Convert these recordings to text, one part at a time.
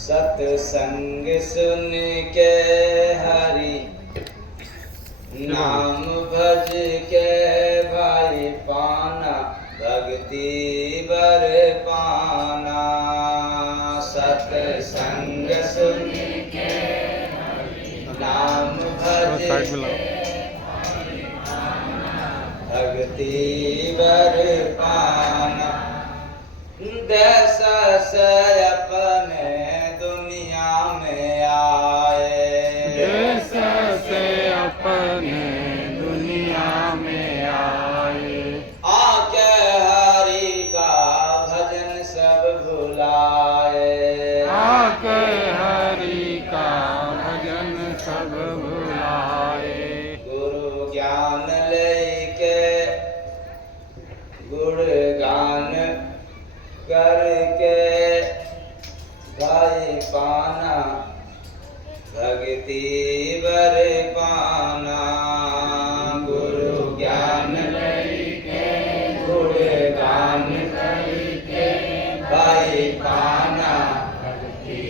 सत्संग सुन के हरि नाम भज के भाई पाना भक्ति बर पाना। सत्संग सुन के नाम भज के भक्ति बर पाना। देश से अपने दुनिया में आए, देश से अपने दुनिया में आए। आके हरि का भजन सब भुलाए, आके हरि का भजन सब भुलाए। गुरु ज्ञान लेके गुण गान करके भाई पाना भक्ति बर पाना। गुरु ज्ञान लेके गुण गान करके भाई पाना भक्ति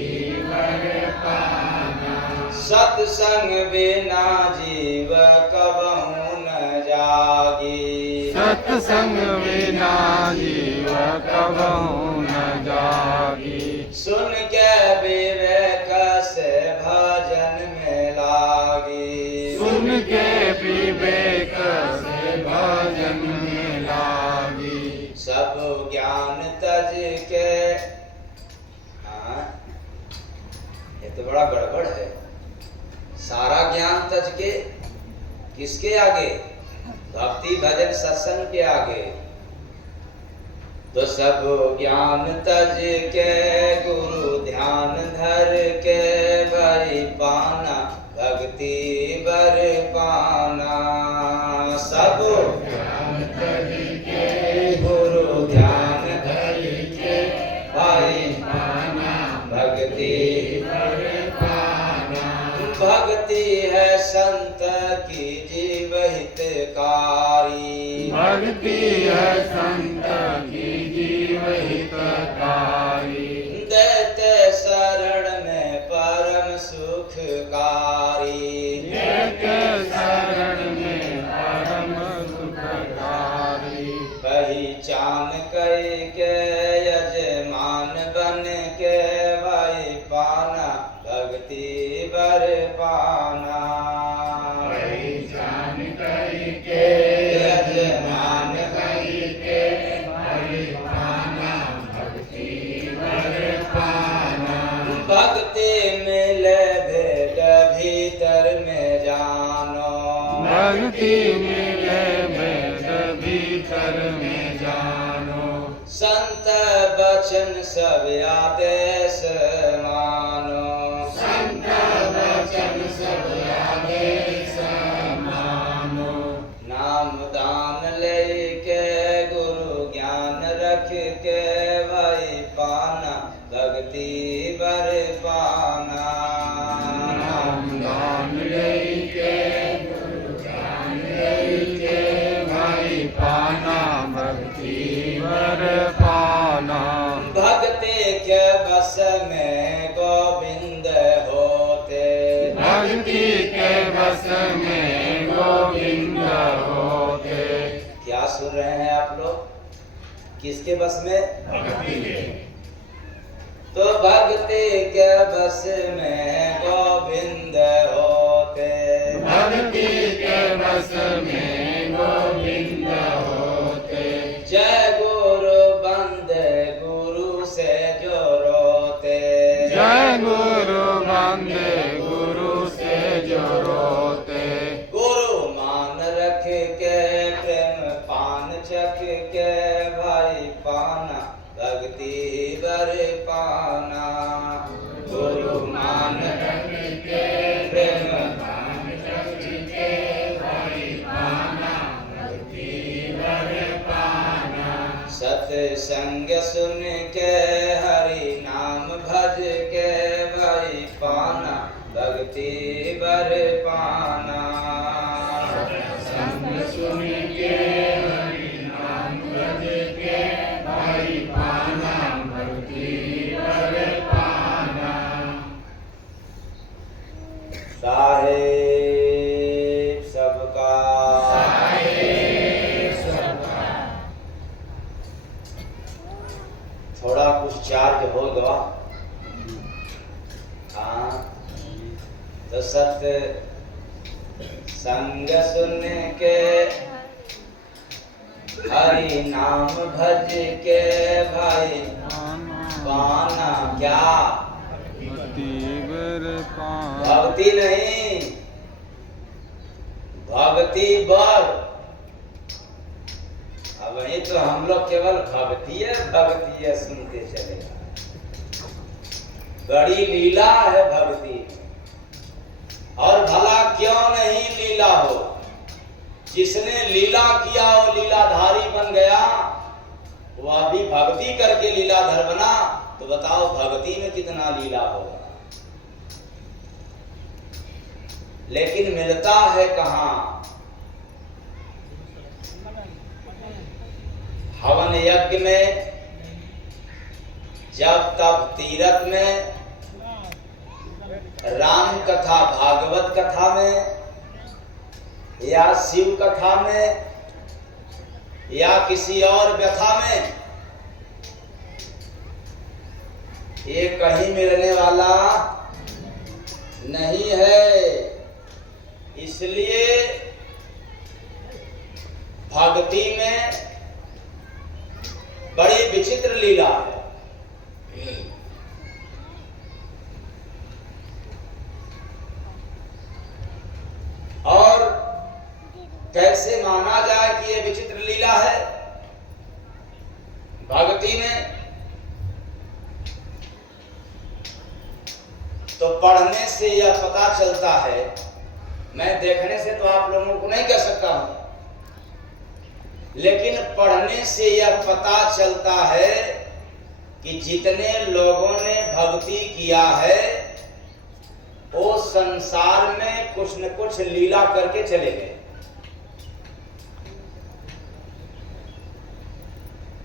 बर पाना। सत्संग बिना जीव कबहू न जागी, सत्संग बिना जीव कबहू न जागी। सुन के विवेक से भजन में लागी, सुन के विवेक से भजन में लागी। सब ज्ञान तज के। हाँ, ये तो बड़ा गड़बड़ है। सारा ज्ञान तज के किसके आगे? भक्ति भजन सत्संग के आगे। तो सब ज्ञान तज के गुरु ध्यान धर के भरी पाना भक्ति बर पाना। सब ज्ञान तज के गुरु ध्यान धर के भरी पाना भक्ति बर पाना। भक्ति है संत की जीव हितकारी, भक्ति है संत की जीव हितकारी। देते शरण में परम सुखकारी, देते शरण में परम सुखकारी। पहचान कई के यजमान बन के भाई पाना भक्ति बर पाना। पहचान करके यजमान कई के भाई पाना भक्ति बर पाना। भक्ति मिले भेद भीतर में जानो, भक्ति मिले भेद भीतर में जानो। संत बचन सब आदेश मानो, संत वचन सब आदेश मानो। नाम दान लेके गुरु ज्ञान रख के भाई पाना भक्ति बर पाना। नाम दान लेके गुरु ज्ञान लेके भाई पाना भक्ति बर पाना। भक्ति के बस में गोविंद होते, भक्ति के बस में गोविंद होते। क्या सुन रहे हैं आप लोग? किसके बस में? भक्ति के। तो भक्ति के बस में गोविंद होते, भक्ति के बस में गोविंद होते। जय गुरु बंदे गुरु से जो रोते, जय गुरु बंदे गुरु से जो रोते। गुरु मान रख के प्रेम पान चख के भाई पाना भक्ति बर पाना। गुरु मान रख के प्रेम पान चख के भाई पाना भक्ति बर पाना। सत्संग सुन के हरि नाम भज के भाई पाना भक्ति बर पाना। सत्संग सुन के हरि नाम भज के भाई पाना भक्ति बर पाना। थोड़ा कुछ चार्ज होगा। हाँ, तो सत्य संग सुन के हरि नाम भज के भाई पाना क्या? भक्ति नहीं, भक्ति बर। अब वही तो हम लोग केवल भक्ति है सुनते चले। बड़ी लीला है भक्ति, और भला क्यों नहीं लीला हो? जिसने लीला किया वो लीलाधारी बन गया, वह भी भक्ति करके लीलाधर बना। तो बताओ भक्ति में कितना लीला होगा। लेकिन मिलता है कहां? हवन यज्ञ में, जब तब तीरथ में, राम कथा भागवत कथा में, या शिव कथा में, या किसी और व्यथा में, ये कहीं मिलने वाला नहीं है। इसलिए भक्ति में बड़ी विचित्र लीला है। और कैसे माना जाए कि ये विचित्र लीला है? भक्ति में तो पढ़ने से यह पता चलता है, मैं देखने से तो आप लोगों को नहीं कह सकता हूं, लेकिन पढ़ने से यह पता चलता है कि जितने लोगों ने भक्ति किया है वो संसार में कुछ न कुछ लीला करके चले गए।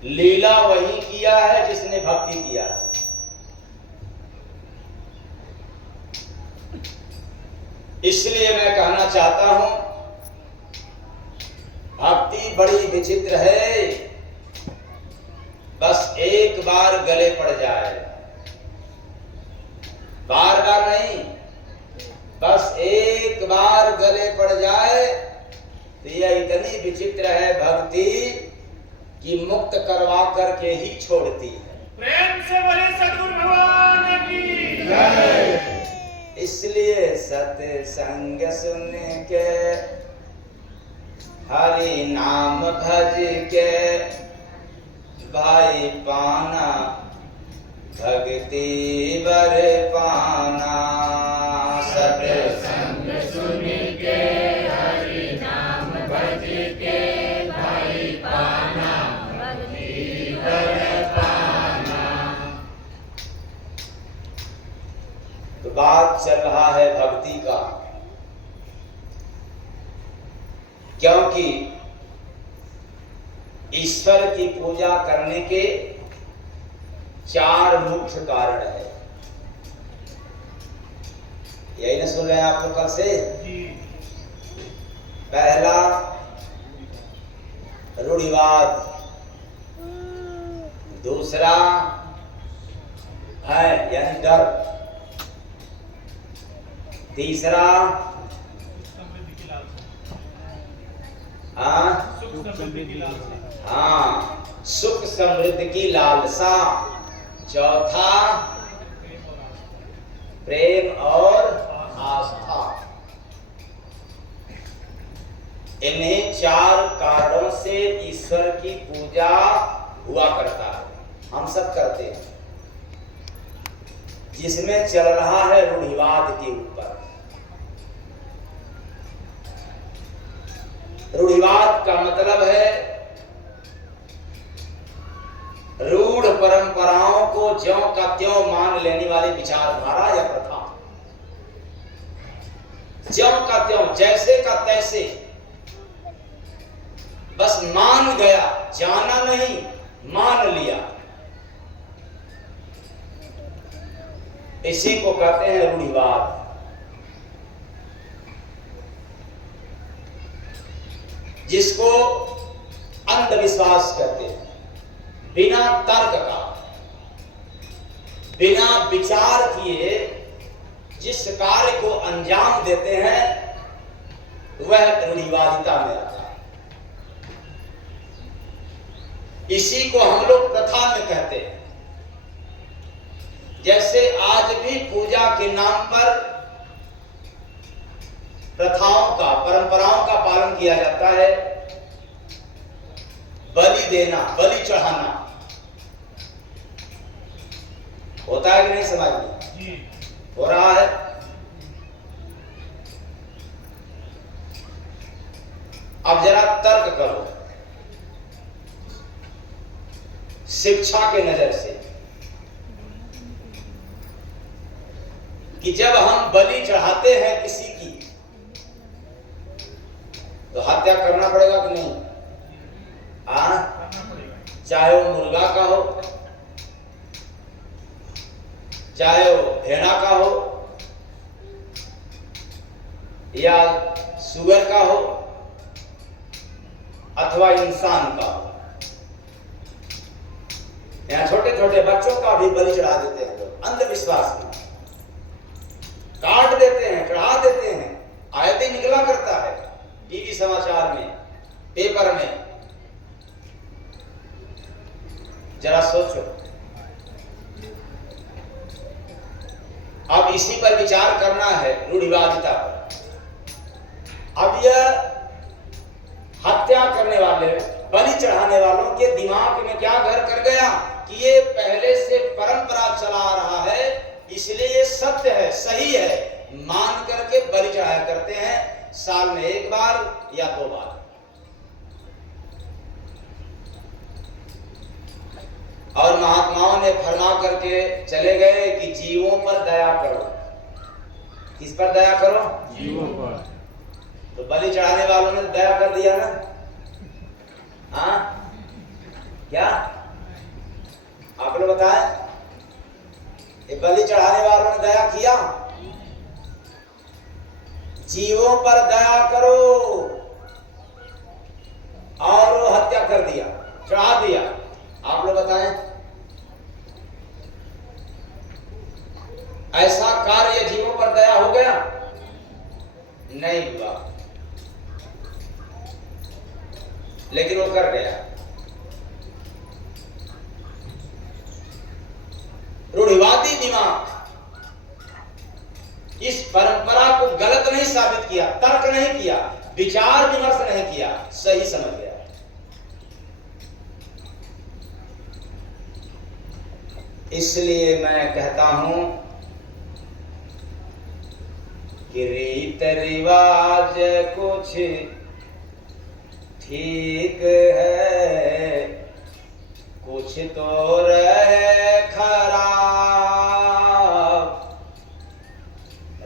लीला वही किया है जिसने भक्ति किया है। इसलिए मैं कहना चाहता हूं, भक्ति बड़ी विचित्र है। बस एक बार गले पड़ जाए, बार बार नहीं, बस एक बार गले पड़ जाए तो यह इतनी विचित्र है भक्ति कि मुक्त करवा करके ही छोड़ती है। प्रेम से बोले सद्गुरु भगवान की जय। इसलिए सत्संग सुन के हरि नाम भज के भाई पाना भक्ति बर पाना। सत्संग सुन के हरि नाम भज के भाई पाना भक्ति बर पाना। तो बात चल रहा है भक्ति का, क्योंकि ईश्वर की पूजा करने के 4 मुख्य कारण है। यही ना सुन रहे हैं आप लोग कल से? पहला रूढ़िवाद, दूसरा है यानी डर, तीसरा सुख समृद्धि की लालसा, चौथा प्रेम और आस्था। इन्हीं 4 कारणों से ईश्वर की पूजा हुआ करता है, हम सब करते हैं। जिसमें चल रहा है रूढ़िवाद के ऊपर। रूढ़िवाद का मतलब है रूढ़ परंपराओं को ज्यों का त्यों मान लेने वाली विचारधारा या प्रथा। ज्यों का त्यों, जैसे का तैसे, बस मान गया, जाना नहीं, मान लिया। इसी को कहते हैं रूढ़िवाद। जिसको अंधविश्वास कहते हैं, बिना तर्क का, बिना विचार किए जिस कार्य को अंजाम देते हैं वह रूढ़िवादिता में आता है। इसी को हम लोग प्रथा में कहते हैं। जैसे आज भी पूजा के नाम पर प्रथाओं का, परंपराओं का पालन किया जाता है। बलि देना, बलि चढ़ाना होता है कि नहीं समाज में? हो रहा है। अब जरा तर्क करो शिक्षा के नजर से कि जब हम बलि चढ़ाते हैं किसी की तो हत्या करना पड़ेगा कि नहीं? चाहे वो मुर्गा का हो, चाहे वो भेड़ा का हो या सुअर का हो अथवा इंसान का हो। यहाँ छोटे छोटे बच्चों का भी बलि चढ़ा देते हैं लोग, अंधविश्वास में काट देते हैं, चढ़ा देते हैं। आयतें निकला करता है टीवी समाचार में, पेपर में। जरा सोचो। अब इसी पर विचार करना है, रूढ़िवादिता पर। अब यह हत्या करने वाले, बलि चढ़ाने वालों के दिमाग में क्या घर कर गया कि ये पहले से परंपरा चला आ रहा है, इसलिए ये सत्य है, सही है, मान करके बलि चढ़ाया करते हैं साल में एक बार या 2 बार। और महात्माओं ने फरमा करके चले गए कि जीवों पर दया करो। किस पर दया करो? जीवों पर। तो बलि चढ़ाने वालों ने दया कर दिया ना? हाँ, क्या आप लोग बताएं? ये बलि चढ़ाने वालों ने दया किया? जीवों पर दया करो और वो हत्या कर दिया, चढ़ा दिया। आप लोग बताएं, ऐसा कार्य जीवों पर दया हो गया? नहीं हुआ, लेकिन वो कर गया। रूढ़िवादी दिमाग इस परंपरा को गलत नहीं साबित किया, तर्क नहीं किया, विचार विमर्श नहीं किया, सही समझ गया। इसलिए मैं कहता हूं कि रीत रिवाज कुछ ठीक है, कुछ तो रहे खराब।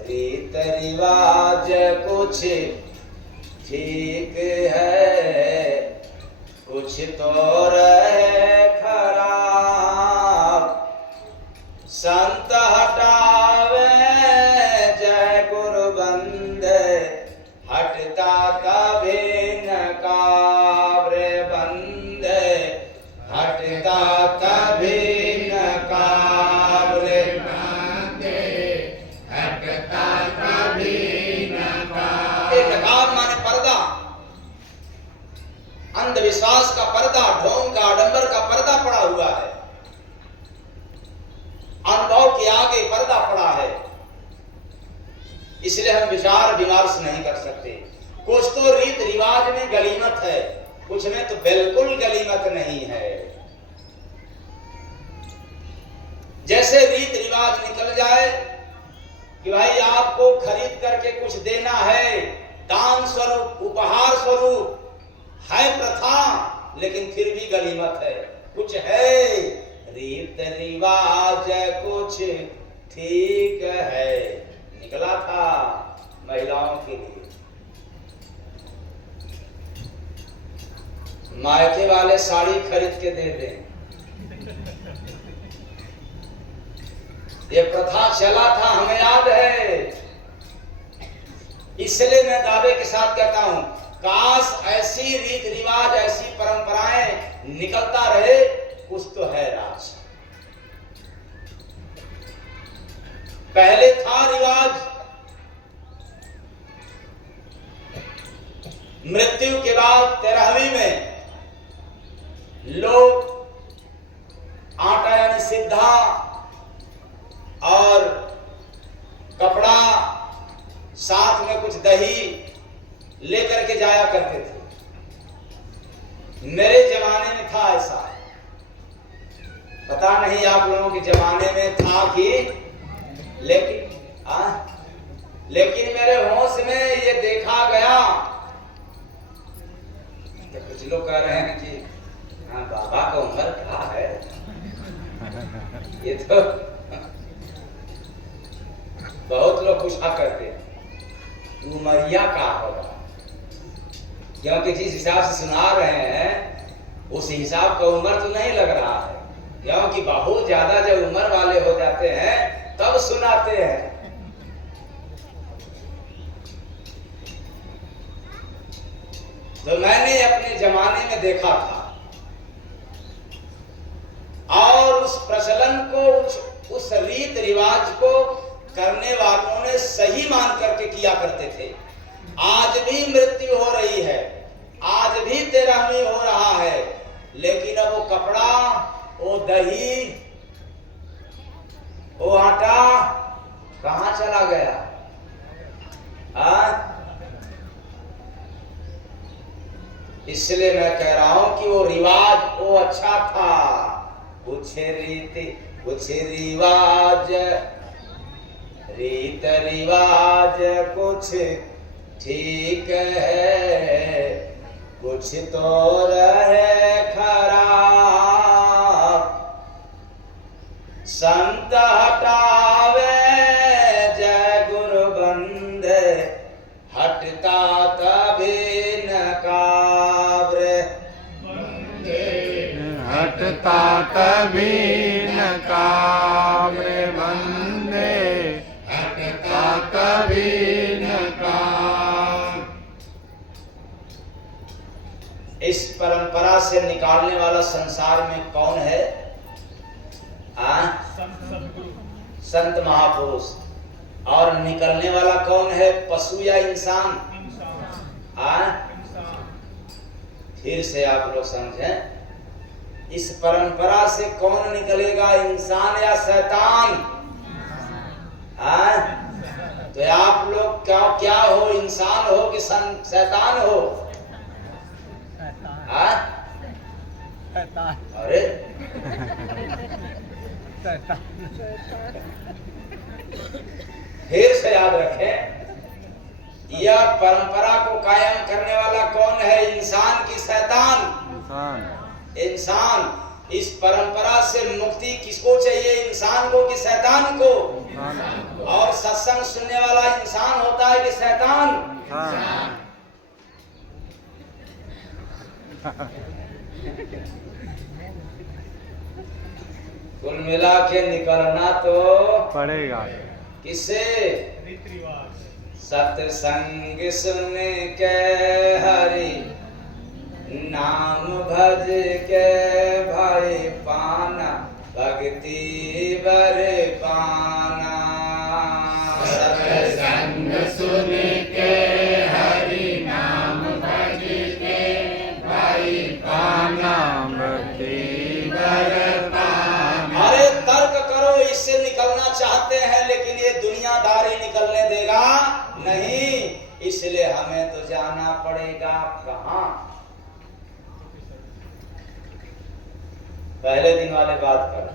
रीत रिवाज कुछ ठीक है, कुछ तो रहे खराब। संत हटावे जय गुरु बंदे, हटता कभी न काब्रे बंदे, हटता कभी न काब्रे बंदे, हटता कभी न काब्रे। नकाब माने पर्दा, अंधविश्वास का पर्दा, ढोंग का, आडंबर का पर्दा पड़ा हुआ है। अनुभव के आगे पर्दा पड़ा है, इसलिए हम विचार विमर्श नहीं कर सकते। कुछ तो रीत रिवाज में गलीमत है, कुछ में तो बिल्कुल गलीमत नहीं है। जैसे रीत रिवाज निकल जाए कि भाई आपको खरीद करके कुछ देना है, दान स्वरूप, उपहार स्वरूप है प्रथा, लेकिन फिर भी गलीमत है, कुछ है। रीत रिवाज कुछ ठीक है निकला था महिलाओं के लिए। मायके वाले साड़ी खरीद के दे दें, ये प्रथा चला था, हमें याद है। इसलिए मैं दावे के साथ कहता हूं, काश ऐसी रीत रिवाज, ऐसी परंपराएं निकलता रहे, कुछ तो है राज। पहले था रिवाज मृत्यु के बाद 13वीं में लोग आटा यानी सिद्धा और कपड़ा साथ में कुछ दही लेकर के जाया करते थे। मेरे जमाने में था ऐसा, पता नहीं आप लोगों के जमाने में था कि, लेकिन मेरे होश में ये देखा गया। तो कुछ लोग कह रहे हैं कि हाँ बाबा का उम्र क्या है, ये तो बहुत लोग पूछा करते हैं उमरिया का होगा, क्योंकि जिस हिसाब से सुना रहे हैं उस हिसाब का उम्र तो नहीं लग रहा है, क्योंकि बहुत ज्यादा जब उम्र वाले हो जाते हैं तब सुनाते हैं। तो मैंने अपने जमाने में देखा था और उस प्रचलन को, उस रीत रिवाज को करने वालों ने सही मान करके किया करते थे। आज भी मृत्यु हो रही है, आज भी 13वीं हो रहा है, लेकिन अब वो कपड़ा, वो दही, वो आटा कहां चला गया? इसलिए मैं कह रहा हूं कि वो रिवाज वो अच्छा था, कुछ रीति कुछ रिवाज, रीत रिवाज कुछ ठीक है, कुछ तो रहे खराब। संत हटावे जय गुरु बंदे, हटता तभी नकाब्र, हटता तभी नकाब्र बंदे, हटता तभी नकाब्र। इस परंपरा से निकालने वाला संसार में कौन है? संत महापुरुष। और निकलने वाला कौन है? पशु या इंसान? फिर से आप लोग समझें, इस परंपरा से कौन निकलेगा, इंसान या शैतान? तो आप लोग क्या हो, इंसान हो कि शैतान हो? अरे फिर से याद रखें, यह परंपरा को कायम करने वाला कौन है, इंसान की शैतान? इंसान। इस परंपरा से मुक्ति किसको चाहिए, इंसान को कि शैतान को? और सत्संग सुनने वाला इंसान होता है कि शैतान? कुल मिला के निकलना तो पड़ेगा। किसे? सत्संग सुन के हरि नाम भज के भाई पाना, भक्ति बर पाना। सत्संग सुन के हरि नाम भज के भाई पाना, भक्ति बर पाना। अरे तर्क करो, इससे निकलना चाहते हैं, लेकिन ये दुनियादारी निकलने देगा नहीं, इसलिए हमें तो जाना पड़ेगा कहां? पहले दिन वाले बात कर,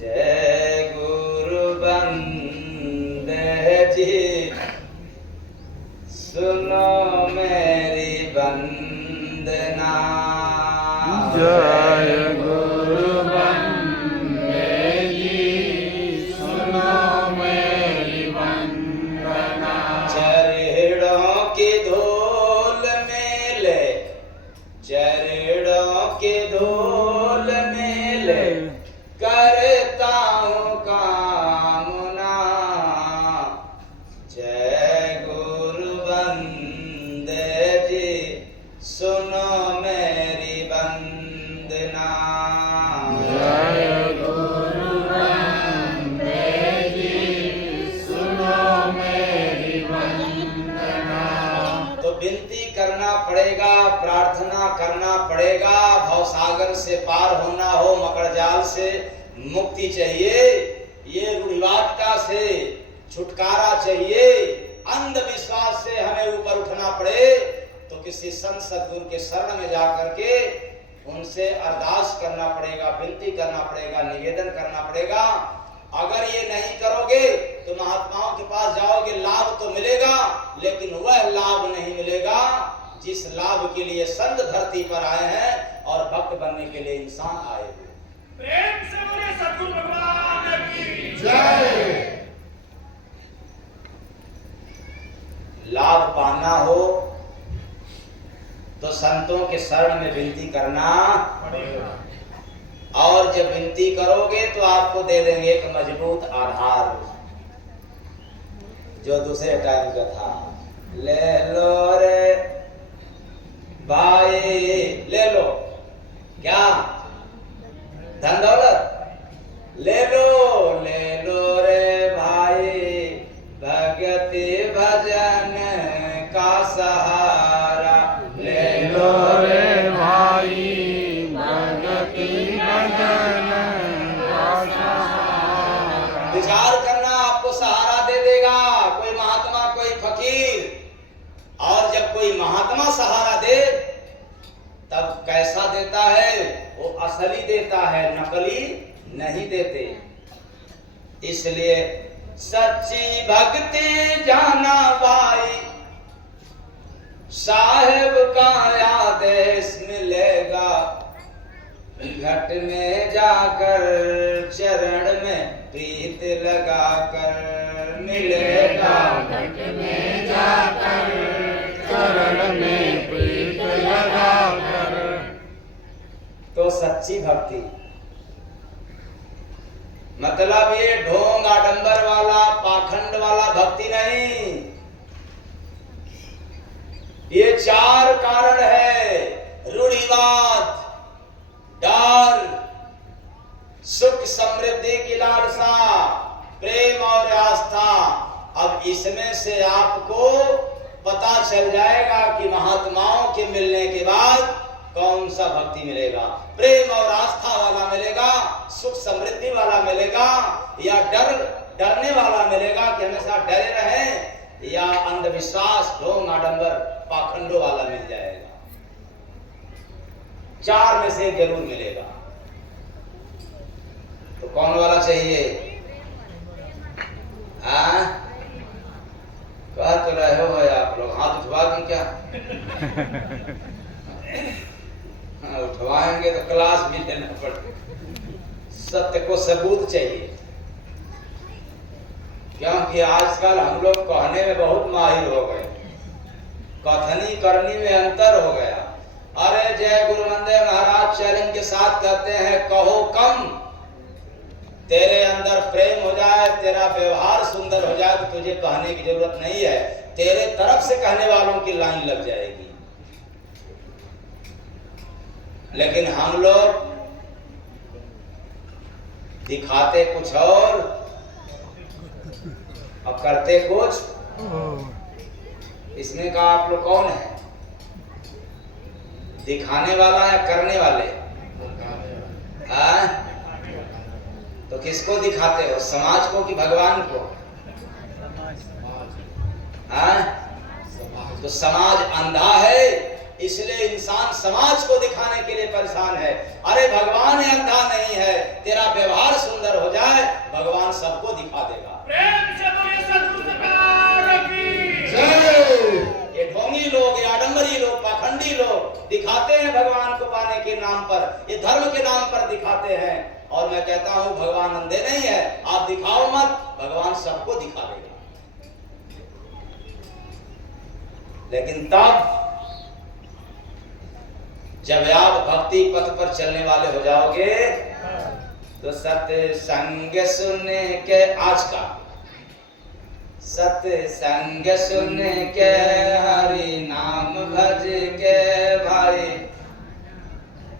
जय गुरु बंदे जी, सुनो मेरी वंदना। जय गुरु बंदे जी, सुनो मेरी वंदना। चरणों की धूल मेले, चरणों की धूल मेले, करता हूँ कामना। जय गुरु बंदे जी, सुनो मेरी वंदना। पड़ेगा, भवसागर से पार होना हो, मकर जाल से मुक्ति चाहिए, ये रूढ़िवादिता से छुटकारा चाहिए, अंधविश्वास से हमें ऊपर उठना पड़े तो किसी संत सद्गुरु के शरण में जाकर के उनसे अरदास करना पड़ेगा, विनती करना पड़ेगा, निवेदन करना पड़ेगा। अगर ये नहीं करोगे तो महात्माओं के पास जाओगे, लाभ तो मिलेगा लेकिन वह लाभ नहीं मिलेगा जिस लाभ के लिए संत धरती पर आए हैं और भक्त बनने के लिए इंसान आए हुए। प्रेम से बोले सद्गुरु भगवान की जय। लाभ पाना हो तो संतों के शरण में विनती करना पड़ेगा, और जब विनती करोगे तो आपको दे देंगे एक मजबूत आधार जो दूसरे टाइम का था। ले लो रे भाई, ले लो, क्या धन दौलत ले लो रे भाई, भगति भजन का सहारा ले लो रे भाई, भगति भजन का सहारा। विचार करना, आपको सहारा दे देगा कोई महात्मा, कोई फकीर। और जब कोई महात्मा सहारा दे तब कैसा देता है? वो असली देता है, नकली नहीं देते। इसलिए सच्ची भक्ति जाना भाई, साहेब का आदेश मिलेगा, घट में जाकर चरण में प्रीत लगाकर मिलेगा, घट में जाकर चरण में प्रीत लगाकर। तो सच्ची भक्ति मतलब ये ढोंग आडंबर वाला, पाखंड वाला भक्ति नहीं। ये चार कारण है, रूढ़िवाद, डर, सुख समृद्धि की लालसा, प्रेम और आस्था। अब इसमें से आपको पता चल जाएगा कि महात्माओं के मिलने के बाद कौन सा भक्ति मिलेगा। प्रेम और आस्था वाला मिलेगा, सुख समृद्धि वाला मिलेगा, या डरने वाला मिलेगा कि हमेशा डरे रहें, या अंधविश्वास, ढोंग आडंबर, पाखंडों वाला मिल जाएगा। चार में से जरूर मिलेगा। तो कौन वाला चाहिए? कह तो रहे हो आप लोग, हाथ उठवा दें क्या? उठवाएंगे तो क्लास भी लेना पड़ेगा। सत्य को सबूत चाहिए, क्योंकि आजकल हम लोग कहने में बहुत माहिर हो गए, कथनी करनी में अंतर हो गया। अरे जय गुरु वंदे महाराज चैलेंज के साथ कहते हैं, कहो कम, तेरे अंदर प्रेम हो जाए, तेरा व्यवहार सुंदर हो जाए तो तुझे कहने की जरूरत नहीं है, तेरे तरफ से कहने वालों की लाइन लग जाएगी। लेकिन हम लोग दिखाते कुछ और और करते कुछ। इसमें का आप लोग कौन है, दिखाने वाला या करने वाले? तो किसको दिखाते हो, समाज को कि भगवान को? तो समाज अंधा है, इसलिए इंसान समाज को दिखाने के लिए परेशान है। अरे भगवान अंधा नहीं है, तेरा व्यवहार सुंदर हो जाए, भगवान सबको दिखा देगा। प्रेम से बोले सद्गुरु सरकार की जय। ये ढोंगी लोग, ये आडंबरी लोग, पाखंडी लोग दिखाते हैं भगवान को पाने के नाम पर, ये धर्म के नाम पर दिखाते हैं। और मैं कहता हूं भगवान अंधे नहीं है, आप दिखाओ मत, भगवान सबको दिखा देगा। लेकिन तब जब आप भक्ति पथ पर चलने वाले हो जाओगे तो सत्संग सुन के, आज का सत्संग सुन के, हरि नाम भज के भाई,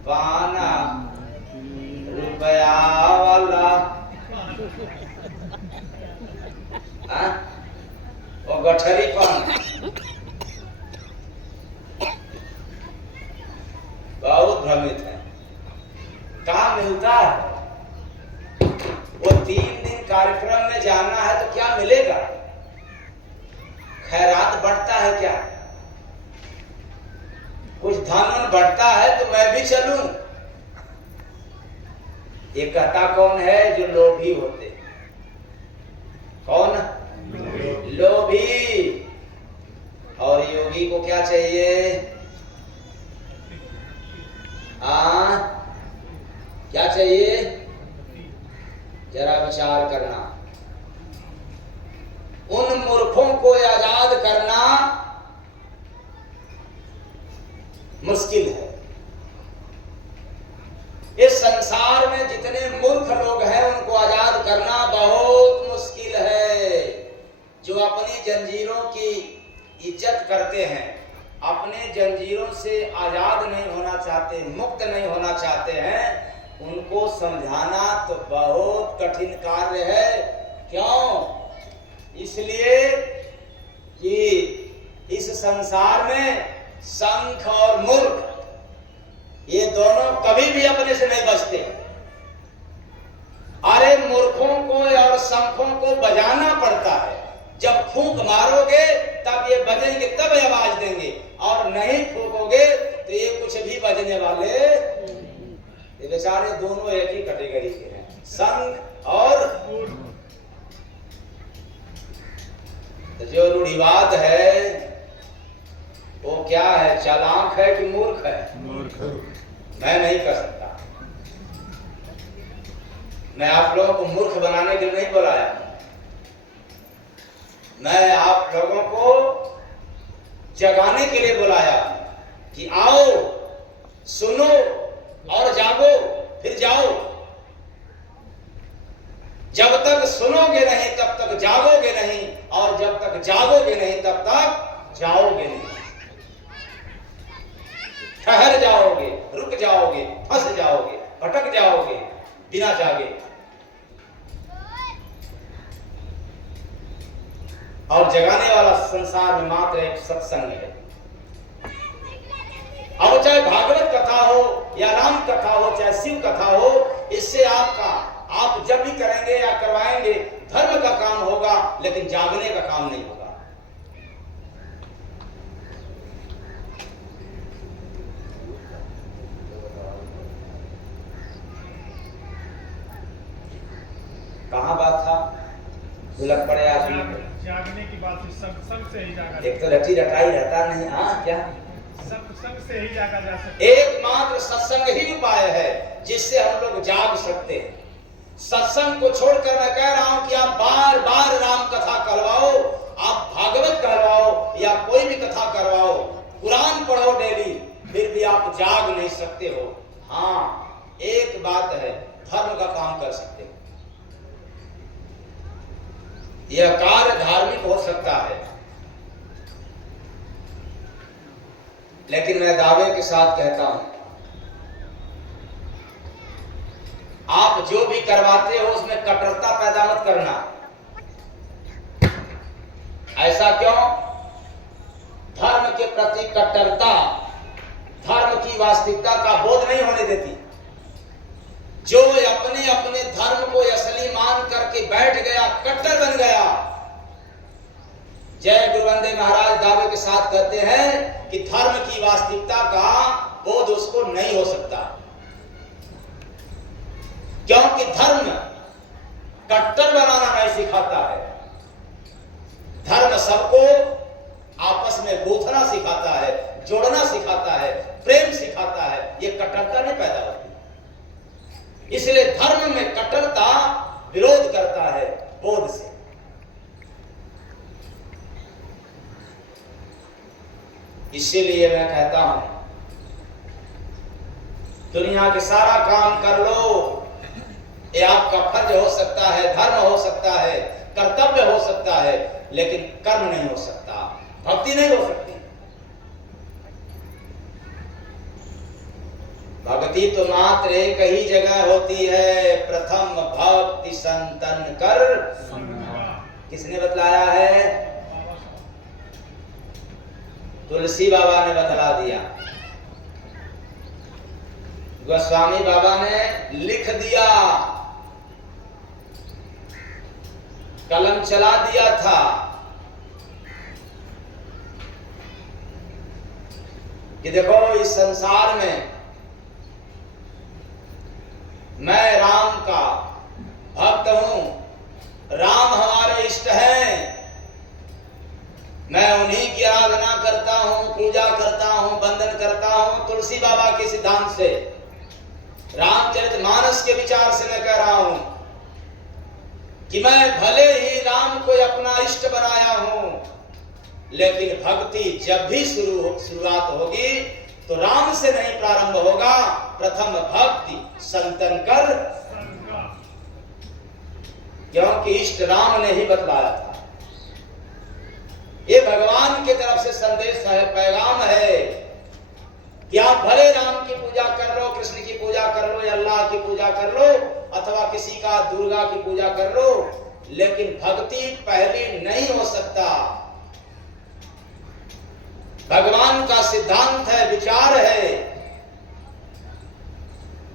पाना रुपया वाला वो गठरी पाना, बहुत कहाँ मिलता है? वो 3 दिन कार्यक्रम में जाना है तो क्या मिलेगा? खैरात बढ़ता है क्या? कुछ धन बढ़ता है तो मैं भी चलूं। ये कहता कौन है? जो लोभी होते। कौन? लोभी। और योगी को क्या चाहिए? क्या चाहिए? जरा विचार करना। उन मूर्खों को आजाद करना मुश्किल है। इस संसार में जितने मूर्ख लोग हैं उनको आजाद करना बहुत मुश्किल है। जो अपनी जंजीरों की इज्जत करते हैं, अपने जंजीरों से आजाद नहीं होना चाहते, मुक्त नहीं होना चाहते हैं, उनको समझाना तो बहुत कठिन कार्य है। क्यों? इसलिए कि इस संसार में संख और मूर्ख ये दोनों कभी भी अपने से नहीं बचते। अरे मूर्खों को और शंखों को बजाना पड़ता है। जब फूंक मारोगे तब ये बजेंगे, तब आवाज देंगे, और नहीं फूकोगे तो ये कुछ भी बजने वाले। ये बेचारे दोनों एक ही कैटेगरी के हैं, शंख और। तो जो रूढ़िवाद है वो क्या है? चालाक है कि मूर्ख है? मूर्ख। मैं नहीं कर सकता। मैं आप लोगों को मूर्ख बनाने के लिए नहीं बुलाया। मैं आप लोगों को जगाने के लिए बुलाया कि आओ, सुनो और जागो, फिर जाओ। जब तक सुनोगे नहीं तब तक जागोगे नहीं, और जब तक जागोगे नहीं तब तक जाओगे नहीं। ठहर जाओगे, रुक जाओगे, फंस जाओगे, भटक जाओगे बिना जागे। और जगाने वाला संसार में मात्र एक सत्संग है। अब चाहे भागवत कथा हो या राम कथा हो, चाहे शिव कथा हो, इससे आप जब भी करेंगे या करवाएंगे धर्म का काम होगा, लेकिन जागने का काम नहीं होगा। कहाँ बात था? दुलक पड़े आदमी। जागने की बात संग से ही जागा। एक तो रटी रटाई रहता नहीं। हाँ, क्या संग से ही जागा जा सकता। एकमात्र सत्संग ही उपाय है जिससे हम लोग जाग सकते हैं। सत्संग को छोड़कर मैं कह रहा हूं कि आप बार बार राम कथा करवाओ, आप भागवत करवाओ या कोई भी कथा करवाओ, कुरान पढ़ो डेली, फिर भी आप जाग नहीं सकते हो। हाँ, एक बात है, धर्म का काम कर सकते हो। यह कार्य धार्मिक हो सकता है, लेकिन मैं दावे के साथ कहता हूं, आप जो भी करवाते हो उसमें कट्टरता पैदा मत करना। ऐसा क्यों? धर्म के प्रति कट्टरता धर्म की वास्तविकता का बोध नहीं होने देती। जो अपने अपने धर्म को असली मान करके बैठ गया, कट्टर बन गया। जय गुरु वंदे महाराज दावे के साथ कहते हैं कि धर्म की वास्तविकता का बोध उसको नहीं हो सकता, क्योंकि धर्म कट्टर बनाना नहीं सिखाता है। धर्म सबको आपस में गूंथना सिखाता है, जोड़ना सिखाता है, प्रेम सिखाता है। ये कट्टरता नहीं पैदा होती। इसलिए धर्म में कट्टरता विरोध करता है बोध से। इसीलिए मैं कहता हूं, दुनिया के सारा काम कर लो, ये आपका फर्ज हो सकता है, धर्म हो सकता है, कर्तव्य हो सकता है, लेकिन कर्म नहीं हो सकता, भक्ति नहीं हो सकती। भक्ति तो मात्र एक ही जगह होती है, प्रथम भक्ति संतन कर। किसने बतलाया है? तुलसी बाबा ने बतला दिया। गोस्वामी बाबा ने लिख दिया, कलम चला दिया था कि देखो इस संसार में मैं राम का भक्त हूं, राम हमारे इष्ट हैं, मैं उन्हीं की आराधना करता हूं, पूजा करता हूं, वंदन करता हूं तुलसी बाबा के सिद्धांत से, रामचरितमानस के विचार से मैं कह रहा हूं कि मैं भले ही राम को अपना इष्ट बनाया हूं, लेकिन भक्ति जब भी शुरुआत होगी तो राम से नहीं प्रारंभ होगा। प्रथम भक्ति संतन कर, क्योंकि इष्ट राम ने ही बतलाया था। ये भगवान की तरफ से संदेश है, पैगाम है कि आप भले राम की पूजा कर लो, कृष्ण की पूजा कर लो, या अल्लाह की पूजा कर लो, अथवा किसी का दुर्गा की पूजा कर लो, लेकिन भक्ति पहली नहीं हो सकता। भगवान का सिद्धांत है, विचार है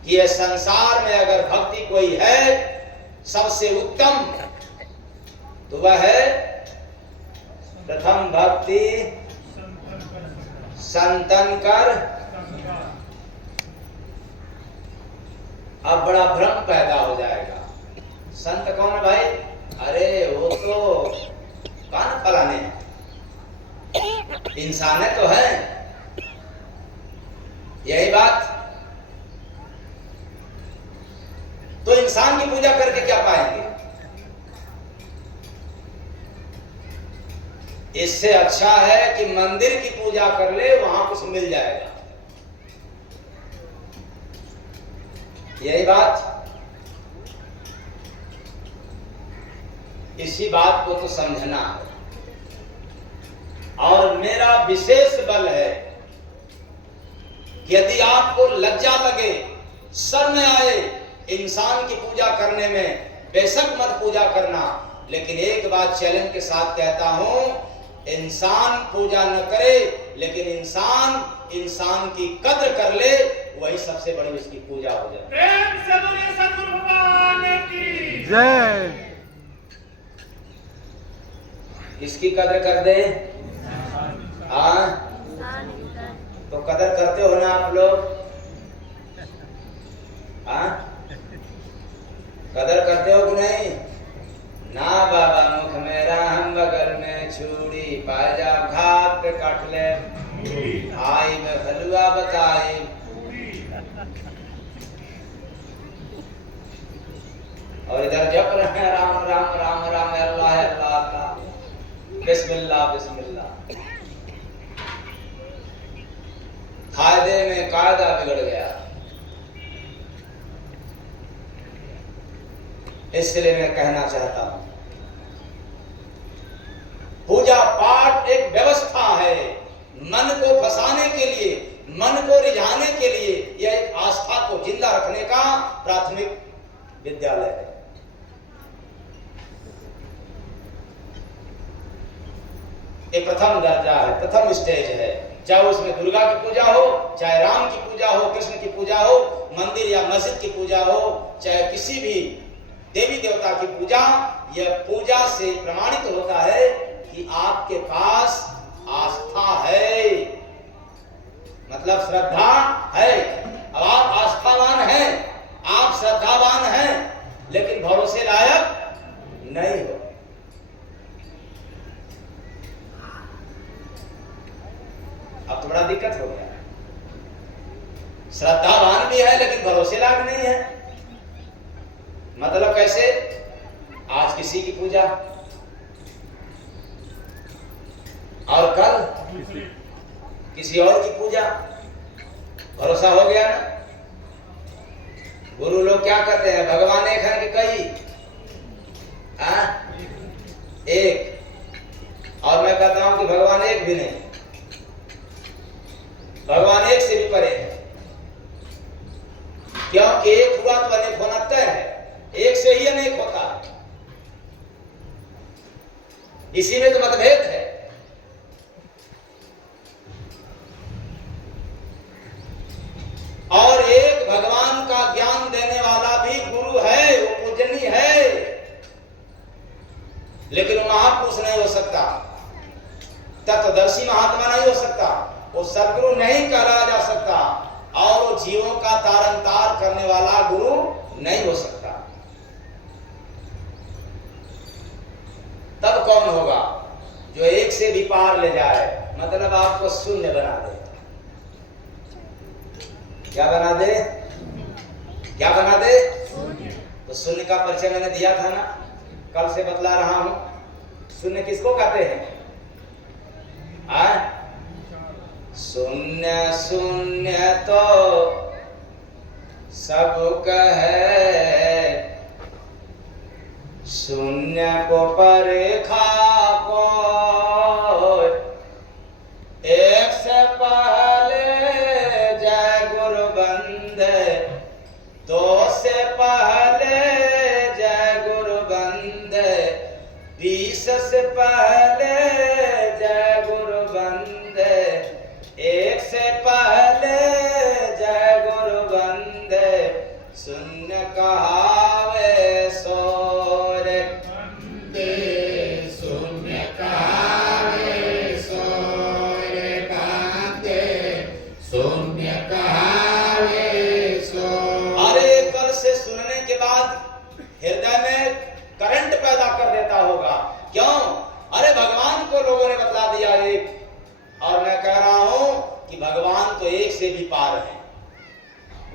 कि यह संसार में अगर भक्ति कोई है सबसे उत्तम तो वह है प्रथम भक्ति संतन कर। अब बड़ा भ्रम पैदा हो जाएगा, संत कौन है भाई? अरे वो तो कान फलाने हैं, इंसान तो है, यही बात। तो इंसान की पूजा करके क्या पाएंगे? इससे अच्छा है कि मंदिर की पूजा कर ले, वहां कुछ मिल जाएगा, यही बात। इसी बात को तो समझना है। और मेरा विशेष बल है कि यदि आपको लज्जा लगे, शर्म आए इंसान की पूजा करने में, बेशक मत पूजा करना, लेकिन एक बात चैलेंज के साथ कहता हूं, इंसान पूजा न करे लेकिन इंसान की कद्र कर ले, वही सबसे बड़ी उसकी पूजा हो जाए। प्रेम से बोलिए सद्गुरु भगवान की जय। इसकी कद्र कर दे, हाँ तो कदर करते हो ना आप लोग? हाँ कदर करते हो कि नहीं? ना बाबा मुख मेरा हम बगल में छुरी, पाजा घाट कटले आई में हलवा बताई। और इधर जप रहे हैं राम राम राम राम, अल्लाह अल्लाह का, बिस्मिल्लाह बिस्मिल्लाह। फायदे में कायदा बिगड़ गया। इसलिए मैं कहना चाहता हूं, पूजा पाठ एक व्यवस्था है, मन को फंसाने के लिए, मन को रिझाने के लिए, यह एक आस्था को जिंदा रखने का प्राथमिक विद्यालय है। ये प्रथम दर्जा है, प्रथम स्टेज है। चाहे उसमें दुर्गा की पूजा हो, चाहे राम की पूजा हो, कृष्ण की पूजा हो, मंदिर या मस्जिद की पूजा हो, चाहे किसी भी देवी देवता की पूजा, यह पूजा से प्रमाणित होता है कि आपके पास आस्था है, मतलब श्रद्धा है। अब आप आस्थावान हैं, आप श्रद्धावान हैं, लेकिन भरोसे लायक नहीं हो। अब तो बड़ा दिक्कत हो गया, श्रद्धावान भी है लेकिन भरोसे लायक नहीं है। मतलब कैसे? आज किसी की पूजा और कल किसी और की पूजा, भरोसा हो गया ना? गुरु लोग क्या कहते हैं, भगवान एक है कि कई? एक। और मैं कहता हूं कि भगवान एक भी नहीं, भगवान एक से भी परे है, क्योंकि एक हुआ तो अनेक होना तय है, एक से ही अनेक होता है। इसी में तो मतभेद है। और एक भगवान तत्वदर्शी महात्मा नहीं हो सकता, वो सदगुरु नहीं कहलाया जा सकता, और वो जीवों का तारण तार करने वाला गुरु नहीं हो सकता। तब कौन होगा? जो एक से भी पार ले जाए, मतलब आपको शून्य बना दे। क्या बना दे? क्या बना दे? तो शून्य का परिचय मैंने दिया था ना, कल से बतला रहा हूं। शून्य किसको कहते हैं? शून्य शून्य तो सब कहे, शून्य को परखा को एक से पहले जय गुरु बंदे, दो से पहले जय गुरु बंदे, 20 से पहले जय गुरु बंदे, एक से पहले जय गुरु बंदे, शून्य कहावे सोरे बंदे, शून्य कहावे सोरे बंदे, शून्य कहावे सो। अरे कल से सुनने के बाद हृदय में करंट पैदा कर देता होगा। क्यों? अरे भगवान को लोगों ने बतला दिया एक, और मैं कह रहा हूं कि भगवान तो एक से भी पार है,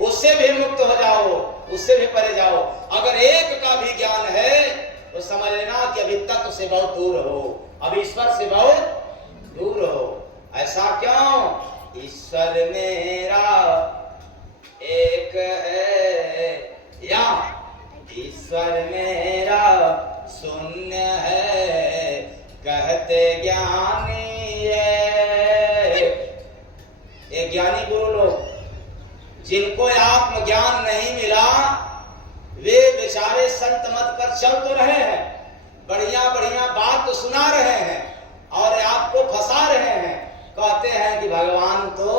उससे भी मुक्त हो जाओ, उससे भी परे जाओ। अगर एक का भी ज्ञान है तो समझ लेना कि अभी तत्व से बहुत दूर हो, अभी ईश्वर से बहुत दूर हो। ऐसा क्यों? ईश्वर मेरा एक है, या ईश्वर मेरा शून्य है, कहते ज्ञानी ये ज्ञानी गुरु लोग जिनको आत्मज्ञान नहीं मिला, वे बेचारे संत मत पर चल तो रहे हैं, बढ़िया बढ़िया बात तो सुना रहे हैं और आपको फंसा रहे हैं। कहते हैं कि भगवान तो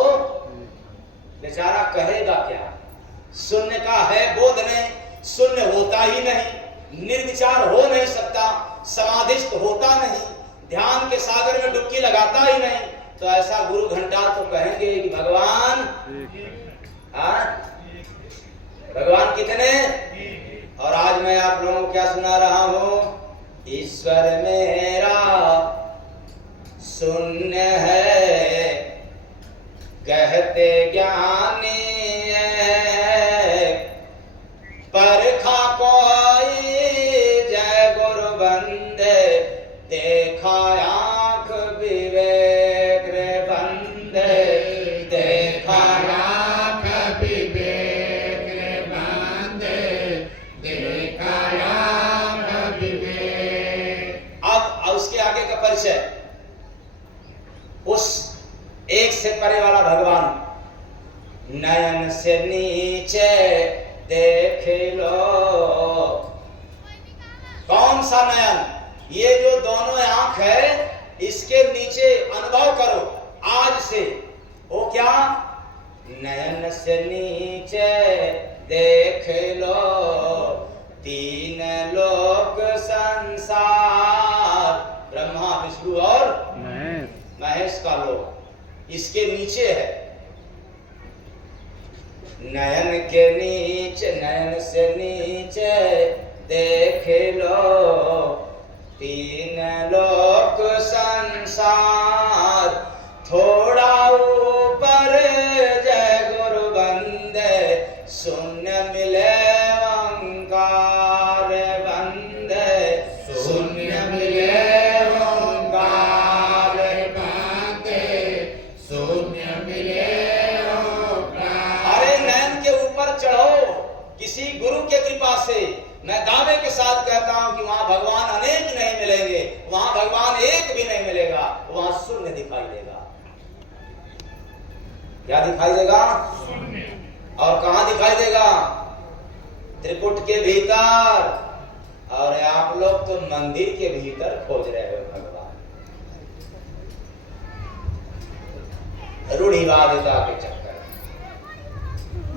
बेचारा कहेगा क्या? शून्य का है बोध नहीं, शून्य होता ही नहीं, निर्विचार हो नहीं सकता, समाधिस्थ होता नहीं, ध्यान के सागर में डुबकी लगाता ही नहीं। तो ऐसा गुरु घंटा तो कहेंगे कि भगवान भगवान कितने? और आज मैं आप लोगों को क्या सुना रहा हूं? ईश्वर मेरा शून्य है, कहते ज्ञानी परखा कोई जय गुरु बंदे, देखा आंख विवेक रे बंदे, देखा आंख विवेक रे बंदे, देखा आंख विवेक। अब उसके आगे का परिचय, उस एक से परे वाला भगवान, नयन से नीचे देख लो। कौन सा नयन? ये जो दोनों आंख है, इसके नीचे अनुभव करो आज से। वो क्या? नयन से नीचे देख लो, तीन लोक संसार, ब्रह्मा विष्णु और महेश का लोक इसके नीचे है। नयन के नीचे, नयन से नीचे देख लो, तीन लोक संसार, थोड़ा ऊपर जय गुरु बंदे, शून्य मिले ओंकार बंदे, शून्य मिले ओंकार बंदे, शून्य मिले ओंकार। अरे नयन के ऊपर चढ़ो किसी गुरु के कृपा से। मैं दावे के साथ कहता हूं कि वहां भगवान अनेक नहीं मिलेंगे, वहां भगवान एक भी नहीं मिलेगा, वहां शून्य दिखाई देगा। क्या दिखाई देगा? और कहां दिखाई देगा? त्रिपुट के भीतर। और आप लोग तो मंदिर के भीतर खोज रहे हो भगवान, रूढ़िवादिता के चक्कर।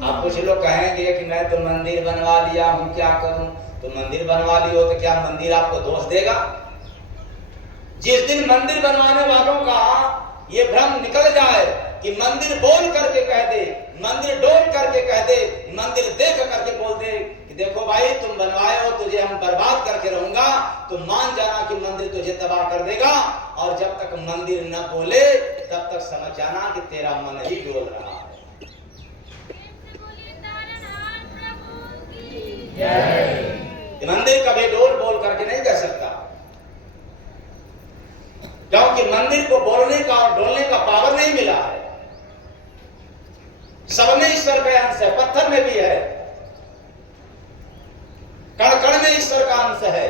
आप कुछ लोग कहेंगे कि मैं तो मंदिर बनवा लिया हूं, क्या करूं? तो मंदिर बनवा लियो तो क्या मंदिर आपको दोष देगा? जिस दिन मंदिर बनवाने वालों का ये भ्रम निकल जाए कि मंदिर बोल करके कह दे, मंदिर डोल करके कह दे, मंदिर देख करके बोल दे कि देखो भाई तुम बनवाए हो, तुझे हम बर्बाद करके रहूंगा, तो मान जाना कि मंदिर तुझे तबाह कर देगा। और जब तक मंदिर न बोले तब तक समझ जाना कि तेरा मन ही डोल रहा है। मंदिर कभी डोल बोल करके नहीं कह सकता, क्योंकि मंदिर को बोलने का और डोलने का पावर नहीं मिला है। सब में ईश्वर का अंश है, पत्थर में भी है, कण कण में ईश्वर का अंश है।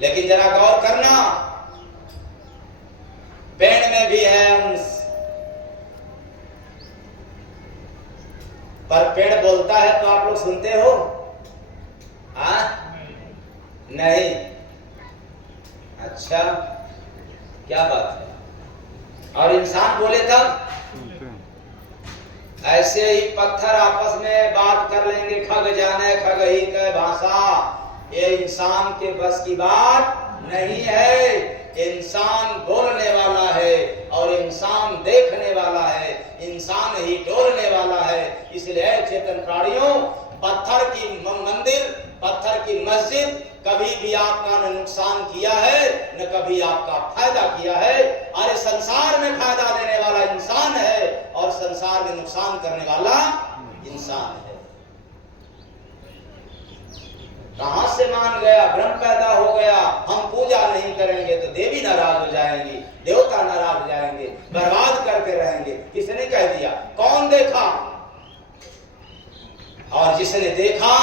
लेकिन जरा गौर करना, पेड़ में भी है अंश, पर पेड़ बोलता है तो आप लोग सुनते हो? नहीं। अच्छा, क्या बात है। और इंसान बोले तब ऐसे ही पत्थर आपस में बात कर लेंगे, खग जाने खग ही कह भाषा। ये इंसान के बस की बात नहीं है। इंसान बोलने वाला है और इंसान देखने वाला है, इंसान ही डोलने वाला है। इसलिए चेतन प्राणियों, पत्थर की मंदिर, पत्थर की मस्जिद कभी भी आपका न नुकसान किया है न कभी आपका फायदा किया है। अरे संसार में फायदा देने वाला इंसान है और संसार में नुकसान करने वाला इंसान है। कहां से मान गया, भ्रम पैदा हो गया, हम पूजा नहीं करेंगे तो देवी नाराज हो जाएंगी, देवता नाराज हो जाएंगे, बर्बाद करके रहेंगे। किसने कह दिया? कौन देखा? और जिसने देखा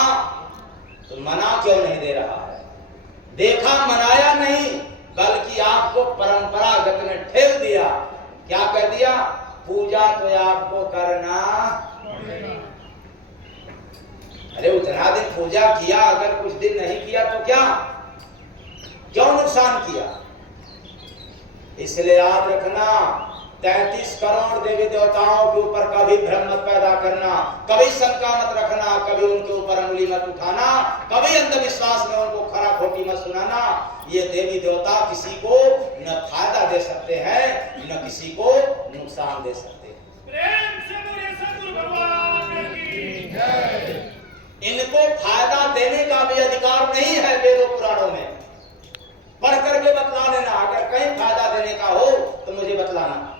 तो मना क्यों नहीं दे रहा है? देखा, मनाया नहीं, बल्कि आपको परंपरागत में ठेल दिया। क्या कह दिया? पूजा तो आपको करना। अरे उतना दिन पूजा किया, अगर कुछ दिन नहीं किया तो क्या, क्यों नुकसान किया? इसलिए याद रखना, 33 करोड़ देवी देवताओं के ऊपर कभी भ्रम मत पैदा करना, कभी शंका मत रखना, कभी उनके ऊपर अंगुली मत उठाना, कभी अंधविश्वास में उनको खरा खोटी मत सुनाना। ये देवी देवता किसी को न फायदा दे सकते हैं न किसी को नुकसान दे सकते हैं। प्रेम से बोलिए सद्गुरु भगवान की जय। इनको फायदा देने का भी अधिकार नहीं है वेदों पुराणों में। पढ़ करके बतला लेना, अगर कहीं फायदा देने का हो तो मुझे बतलाना।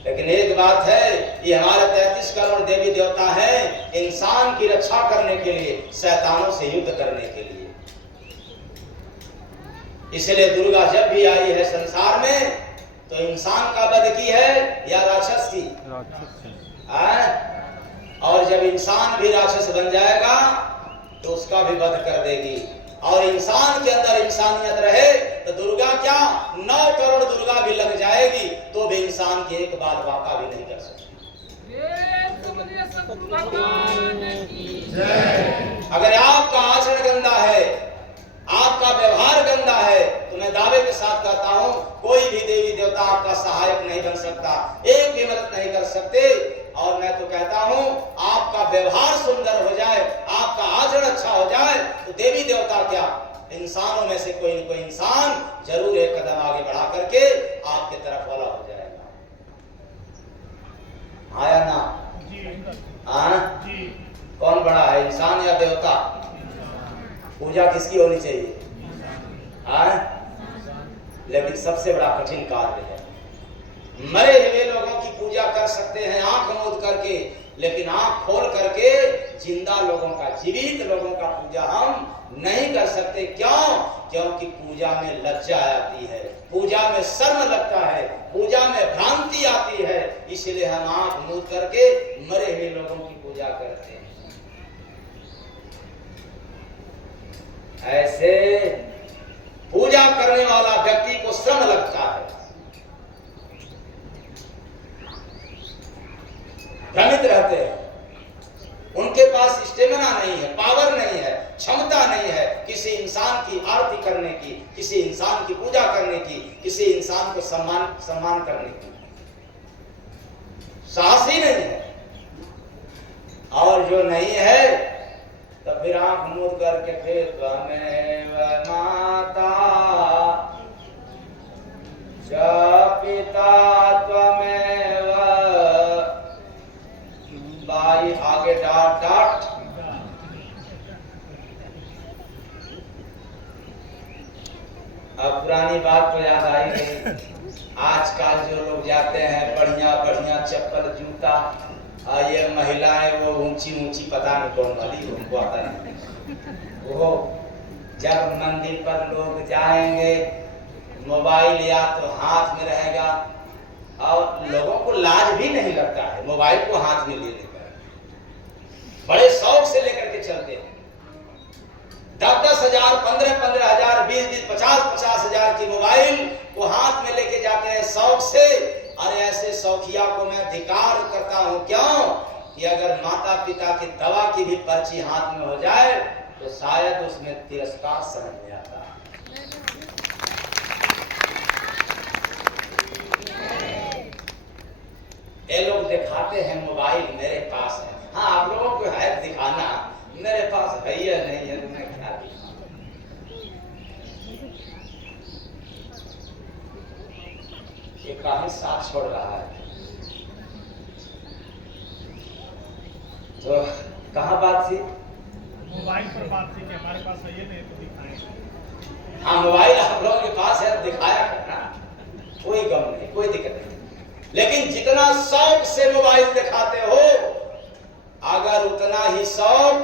लेकिन एक बात है, ये हमारे 33 करोड़ देवी देवता हैं इंसान की रक्षा करने के लिए, शैतानों से युद्ध करने के लिए। इसलिए दुर्गा जब भी आई है संसार में तो इंसान का वध की है या राक्षस की? और जब इंसान भी राक्षस बन जाएगा तो उसका भी वध कर देगी। और इंसान के अंदर इंसानियत रहे तो दुर्गा क्या, 9 करोड़ दुर्गा भी लग जाएगी तो भी इंसान की एक बार वाका भी नहीं कर सकती। अगर आपका आचरण गंदा है, आपका व्यवहार गंदा है, तो मैं दावे के साथ कहता हूं कोई भी देवी देवता आपका सहायक नहीं बन सकता, एक भी मदद नहीं कर सकते। और मैं तो कहता हूं आपका व्यवहार सुंदर हो जाए, आपका आचरण अच्छा हो जाए तो देवी देवता क्या, इंसानों में से कोई न कोई इंसान जरूर एक कदम आगे बढ़ा करके आपके तरफ वाला हो जाएगा। आया ना? जी। कौन बड़ा है, इंसान या देवता? पूजा किसकी होनी चाहिए? लेकिन सबसे बड़ा कठिन कार्य है। मरे हुए लोगों की पूजा कर सकते हैं आंख मूंद करके, लेकिन आंख खोल करके जिंदा लोगों का, जीवित लोगों का पूजा हम नहीं कर सकते। क्यों? क्योंकि पूजा में लज्जा आती है, पूजा में शर्म लगता है, पूजा में भ्रांति आती है। इसलिए हम आंख मूंद करके मरे हुए लोगों की पूजा करते हैं। ऐसे पूजा करने वाला व्यक्ति को श्रम लगता है, भ्रमित रहते हैं, उनके पास स्टेमिना नहीं है, पावर नहीं है, क्षमता नहीं है किसी इंसान की आरती करने की, किसी इंसान की पूजा करने की, किसी इंसान को सम्मान करने की। साहस ही नहीं है। और जो नहीं है तो फिर आंख मूंद करके फिर त्वमेव माता च पिता त्वमेव, बाई आगे डाट डाट। अब पुरानी बात तो याद आई गई। आजकल जो लोग जाते हैं बढ़िया बढ़िया चप्पल जूता, ये महिलाएं वो ऊंची ऊंची पता नहीं कौन वाली, उनको आता नहीं। वो जब मंदिर पर लोग जाएंगे, मोबाइल या तो हाथ में रहेगा, और लोगों को लाज भी नहीं लगता है मोबाइल को हाथ में लेने पर। बड़े शौक से लेकर के चलते हैं। 10-10 हजार, 15-15 हजार, 20-20, 50-50 हजार की मोबाइल को हाथ में लेके जाते हैं शौक से। अरे ऐसे शौकिया को मैं धिक्कार करता हूं। क्यों? कि अगर माता पिता की दवा की भी पर्ची हाथ में हो जाए तो शायद उसमें तिरस्कार समझ में आता है। ये लोग दिखाते हैं मोबाइल मेरे पास है। हाँ, आप लोगों को है दिखाना, मेरे पास है या नहीं है, मैं क्या दिखाऊं। ये काफी साथ छोड़ रहा है। तो कहाँ बात थी? मोबाइल पर बात थी कि हमारे पास है, ये नहीं तो दिखाएं। हाँ, मोबाइल आप लोगों के पास है, दिखाया करना, कोई गम नहीं, कोई दिक्कत नहीं। लेकिन जितना शौक से मोबाइल दिखाते हो, अगर उतना ही शौक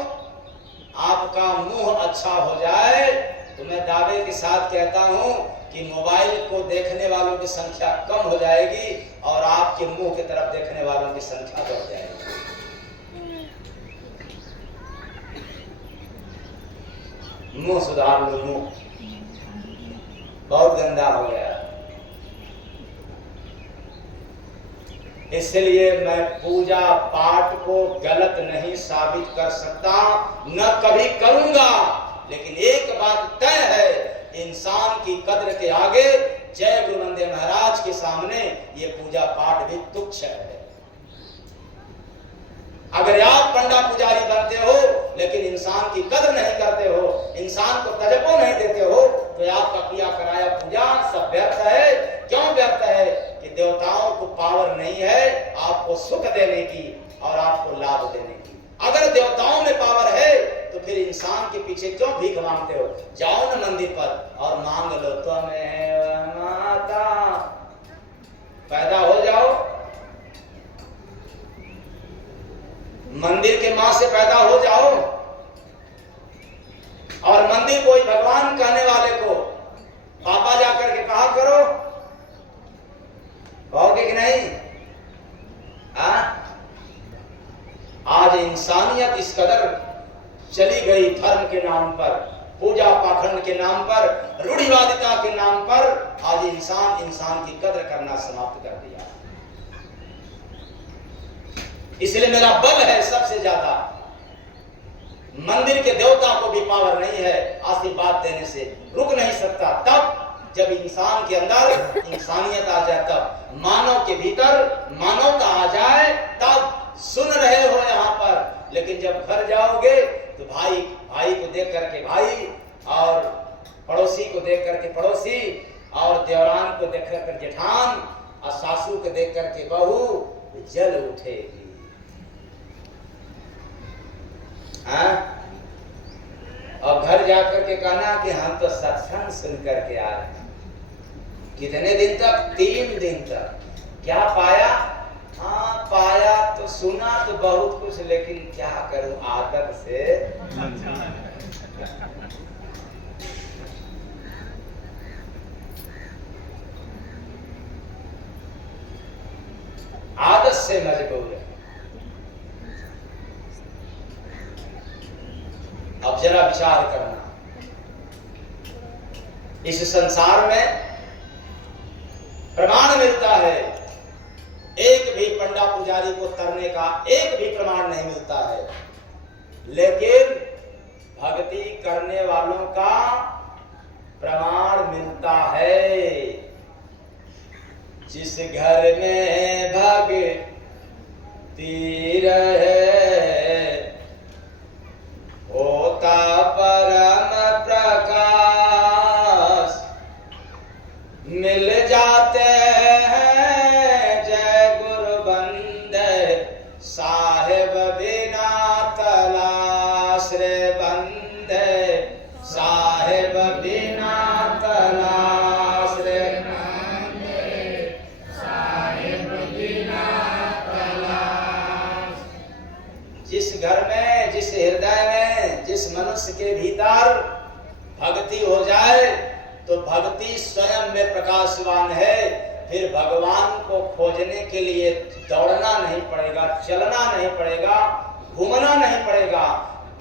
आपका मुंह अच्छा हो जाए तो मैं दावे के साथ कहता हूं कि मोबाइल को देखने वालों की संख्या कम हो जाएगी और आपके मुंह की तरफ देखने वालों की संख्या बढ़ जाएगी। मुंह सुधार लो, मुंह बहुत गंदा हो गया। इसलिए मैं पूजा पाठ को गलत नहीं साबित कर सकता, न कभी करूंगा। लेकिन एक बात तय है, इंसान की कद्र के आगे जय गुरु नंदे महाराज के सामने ये पूजा पाठ भी तुच्छ है। अगर आप पंडा पुजारी बनते हो लेकिन इंसान की कद्र नहीं करते हो, इंसान को तजब्बो नहीं देते हो, तो आपका किया कराया पूजा सब व्यर्थ है। क्यों व्यर्थ है? कि देवताओं को पावर नहीं है आपको सुख देने की और आपको लाभ देने की। अगर देवताओं में पावर है तो फिर इंसान के पीछे क्यों भीख मांगते हो? जाओ ना मंदिर पर और मांग लो, त्वमेव माता, पैदा हो जाओ। मंदिर के मां से पैदा हो जाओ। और मंदिर कोई भगवान कहने वाले को पापा जाकर के कहा करो, कहोगे कि नहीं? आज इंसानियत इस कदर चली गई धर्म के नाम पर, पूजा पाखंड के नाम पर, रूढ़िवादिता के नाम पर। आज इंसान की कदर करना समाप्त कर दिया। इसलिए मेरा बल है सबसे ज्यादा। मंदिर के देवता को भी पावर नहीं है आशीर्वाद देने से, रुक नहीं सकता। तब जब इंसान के अंदर इंसानियत आ जाए, तब मानव के भीतर मानवता आ जाए, तब सुन रहे हो यहाँ पर। लेकिन जब घर जाओगे तो भाई को देख करके भाई, और पड़ोसी को देख करके पड़ोसी, और देवरान को देख कर जेठान, और सासू को देख करके बहू, जल उठेगी। और घर जाकर के कहना कि हम तो सत्संग सुन करके आ रहे हैं। कितने दिन तक? 3 दिन तक। क्या पाया? हाँ, पाया तो सुना तो बहुत कुछ, लेकिन क्या करूं आदत से। आदत से मजबूर है। अब जरा विचार करना, इस संसार में प्रमाण मिलता है, एक भी पंडा पुजारी को तरने का एक भी प्रमाण नहीं मिलता है। लेकिन भक्ति करने वालों का प्रमाण मिलता है। जिस घर में भक्ति रहे होता जिस घर में, जिस हृदय में, जिस मनुष्य के भीतर भक्ति हो जाए तो भक्ति स्वयं में प्रकाशवान है। फिर भगवान को खोजने के लिए दौड़ना नहीं पड़ेगा, चलना नहीं पड़ेगा, घूमना नहीं पड़ेगा।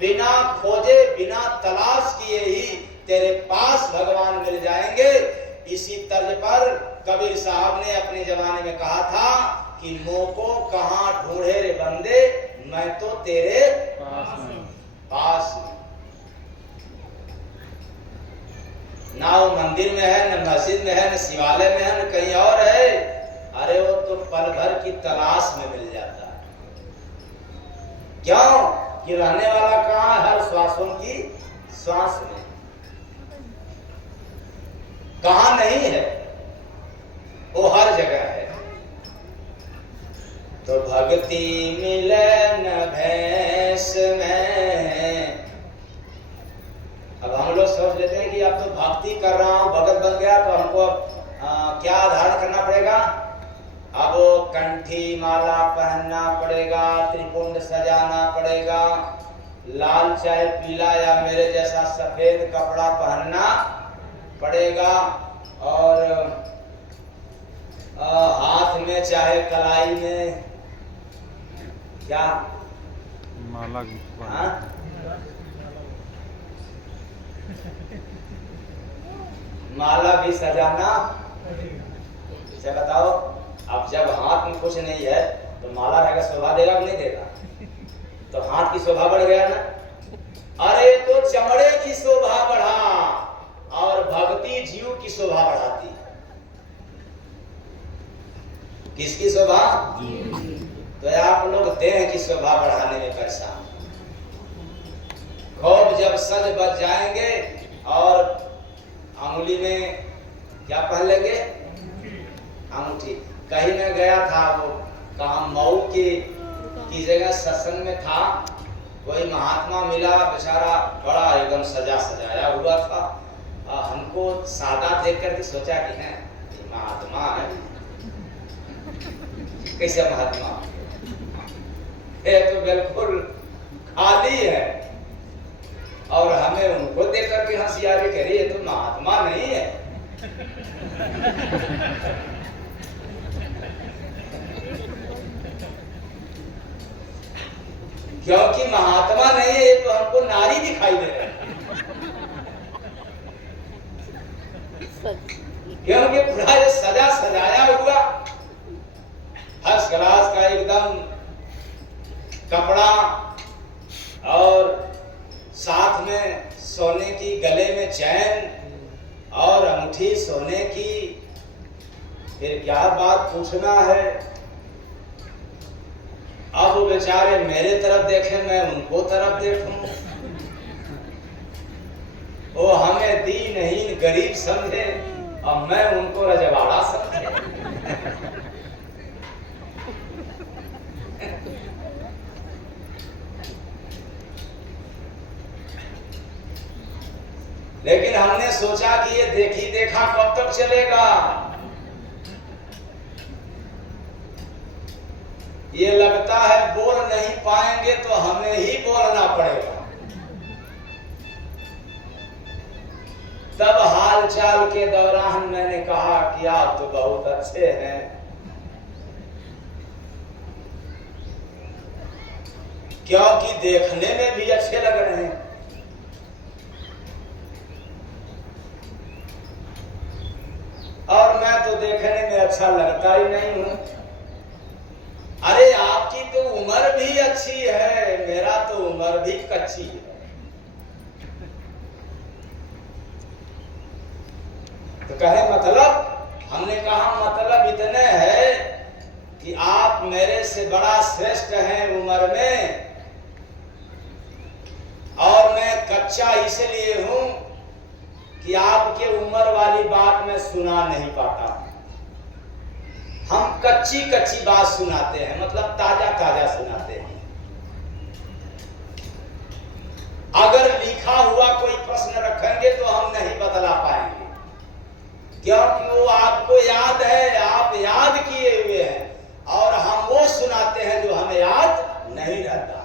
बिना खोजे, बिना तलाश किए ही तेरे पास भगवान मिल जाएंगे। इसी तर्ज पर कबीर साहब ने अपने जमाने में कहा था कि मोको कहाँ ढूंढे रे बंदे, मैं तो तेरे पास हूं। ना वो मंदिर में है, न मस्जिद में है, न शिवालय में है, न कहीं और है। अरे वो तो पल भर की तलाश में मिल जाता है। क्यों कि रहने वाला कहाँ है? हर श्वासों की श्वास में। कहाँ नहीं है? वो हर जगह है। तो भक्ति मिलन भैंस में। अब हम लोग सोच लेते हैं कि अब तो भक्ति कर रहा हूं, भगत बन गया तो हमको क्या धारण करना पड़ेगा? अब वो कंठी माला पहनना पड़ेगा, त्रिपुंड सजाना पड़ेगा, लाल चाहे पीला या मेरे जैसा सफेद कपड़ा पहनना पड़ेगा, और हाथ में चाहे कलाई में क्या माला, माला भी सजाना। इसे बताओ, अब जब हाथ में कुछ नहीं है तो माला रहेगा, शोभा देगा कि नहीं देगा? तो हाथ की शोभा बढ़ गया ना। अरे तो चमड़े की शोभा बढ़ा और भक्ति जीव की शोभा बढ़ाती है। किसकी शोभा? तो आप लोग देह की शोभा बढ़ाने में परेशान। खूब जब सज बज जाएंगे और अंगुली में क्या पहन लेंगे? अंगूठी। कहीं में गया था, वो कहा मऊ की जगह सत्संग में था, कोई महात्मा मिला, बेचारा बड़ा एकदम सजा सजाया हुआ था। हमको सादा देख करके सोचा कि है महात्मा है, कैसे महात्मा है? तो बिल्कुल खाली है। और हमें उनको देख करके हंसी आ रही, कह रही ये तो महात्मा नहीं है। क्योंकि महात्मा नहीं है, ये तो हमको नारी दिखाई दे रहा है। क्योंकि पूरा ये सजा सजाया हुआ फर्स्ट क्लास का एकदम कपड़ा, और साथ में सोने की गले में चैन और अंगूठी सोने की। फिर क्या बात पूछना है? अब वो बेचारे मेरे तरफ देखें, मैं उनको तरफ देखूं। वो हमें दीनहीन गरीब समझे और मैं उनको रजवाड़ा समझे। लेकिन हमने सोचा कि ये देखी देखा कब तक चलेगा? ये लगता है बोल नहीं पाएंगे तो हमें ही बोलना पड़ेगा। तब हालचाल के दौरान मैंने कहा कि आप तो बहुत अच्छे हैं, क्योंकि देखने में भी अच्छे लग रहे हैं। और मैं तो देखने में अच्छा लगता ही नहीं हूं। अरे आपकी तो उम्र भी अच्छी है, मेरा तो उम्र भी कच्ची है। तो कहे मतलब? हमने कहा मतलब इतने है कि आप मेरे से बड़ा श्रेष्ठ हैं उम्र में, और मैं कच्चा इसलिए हूं कि आपके उम्र वाली बात मैं सुना नहीं पाता। हम कच्ची कच्ची बात सुनाते हैं, मतलब ताजा ताजा सुनाते हैं। अगर लिखा हुआ कोई प्रश्न रखेंगे तो हम नहीं बतला पाएंगे, क्योंकि वो आपको याद है, आप याद किए हुए हैं, और हम वो सुनाते हैं जो हमें याद नहीं रहता।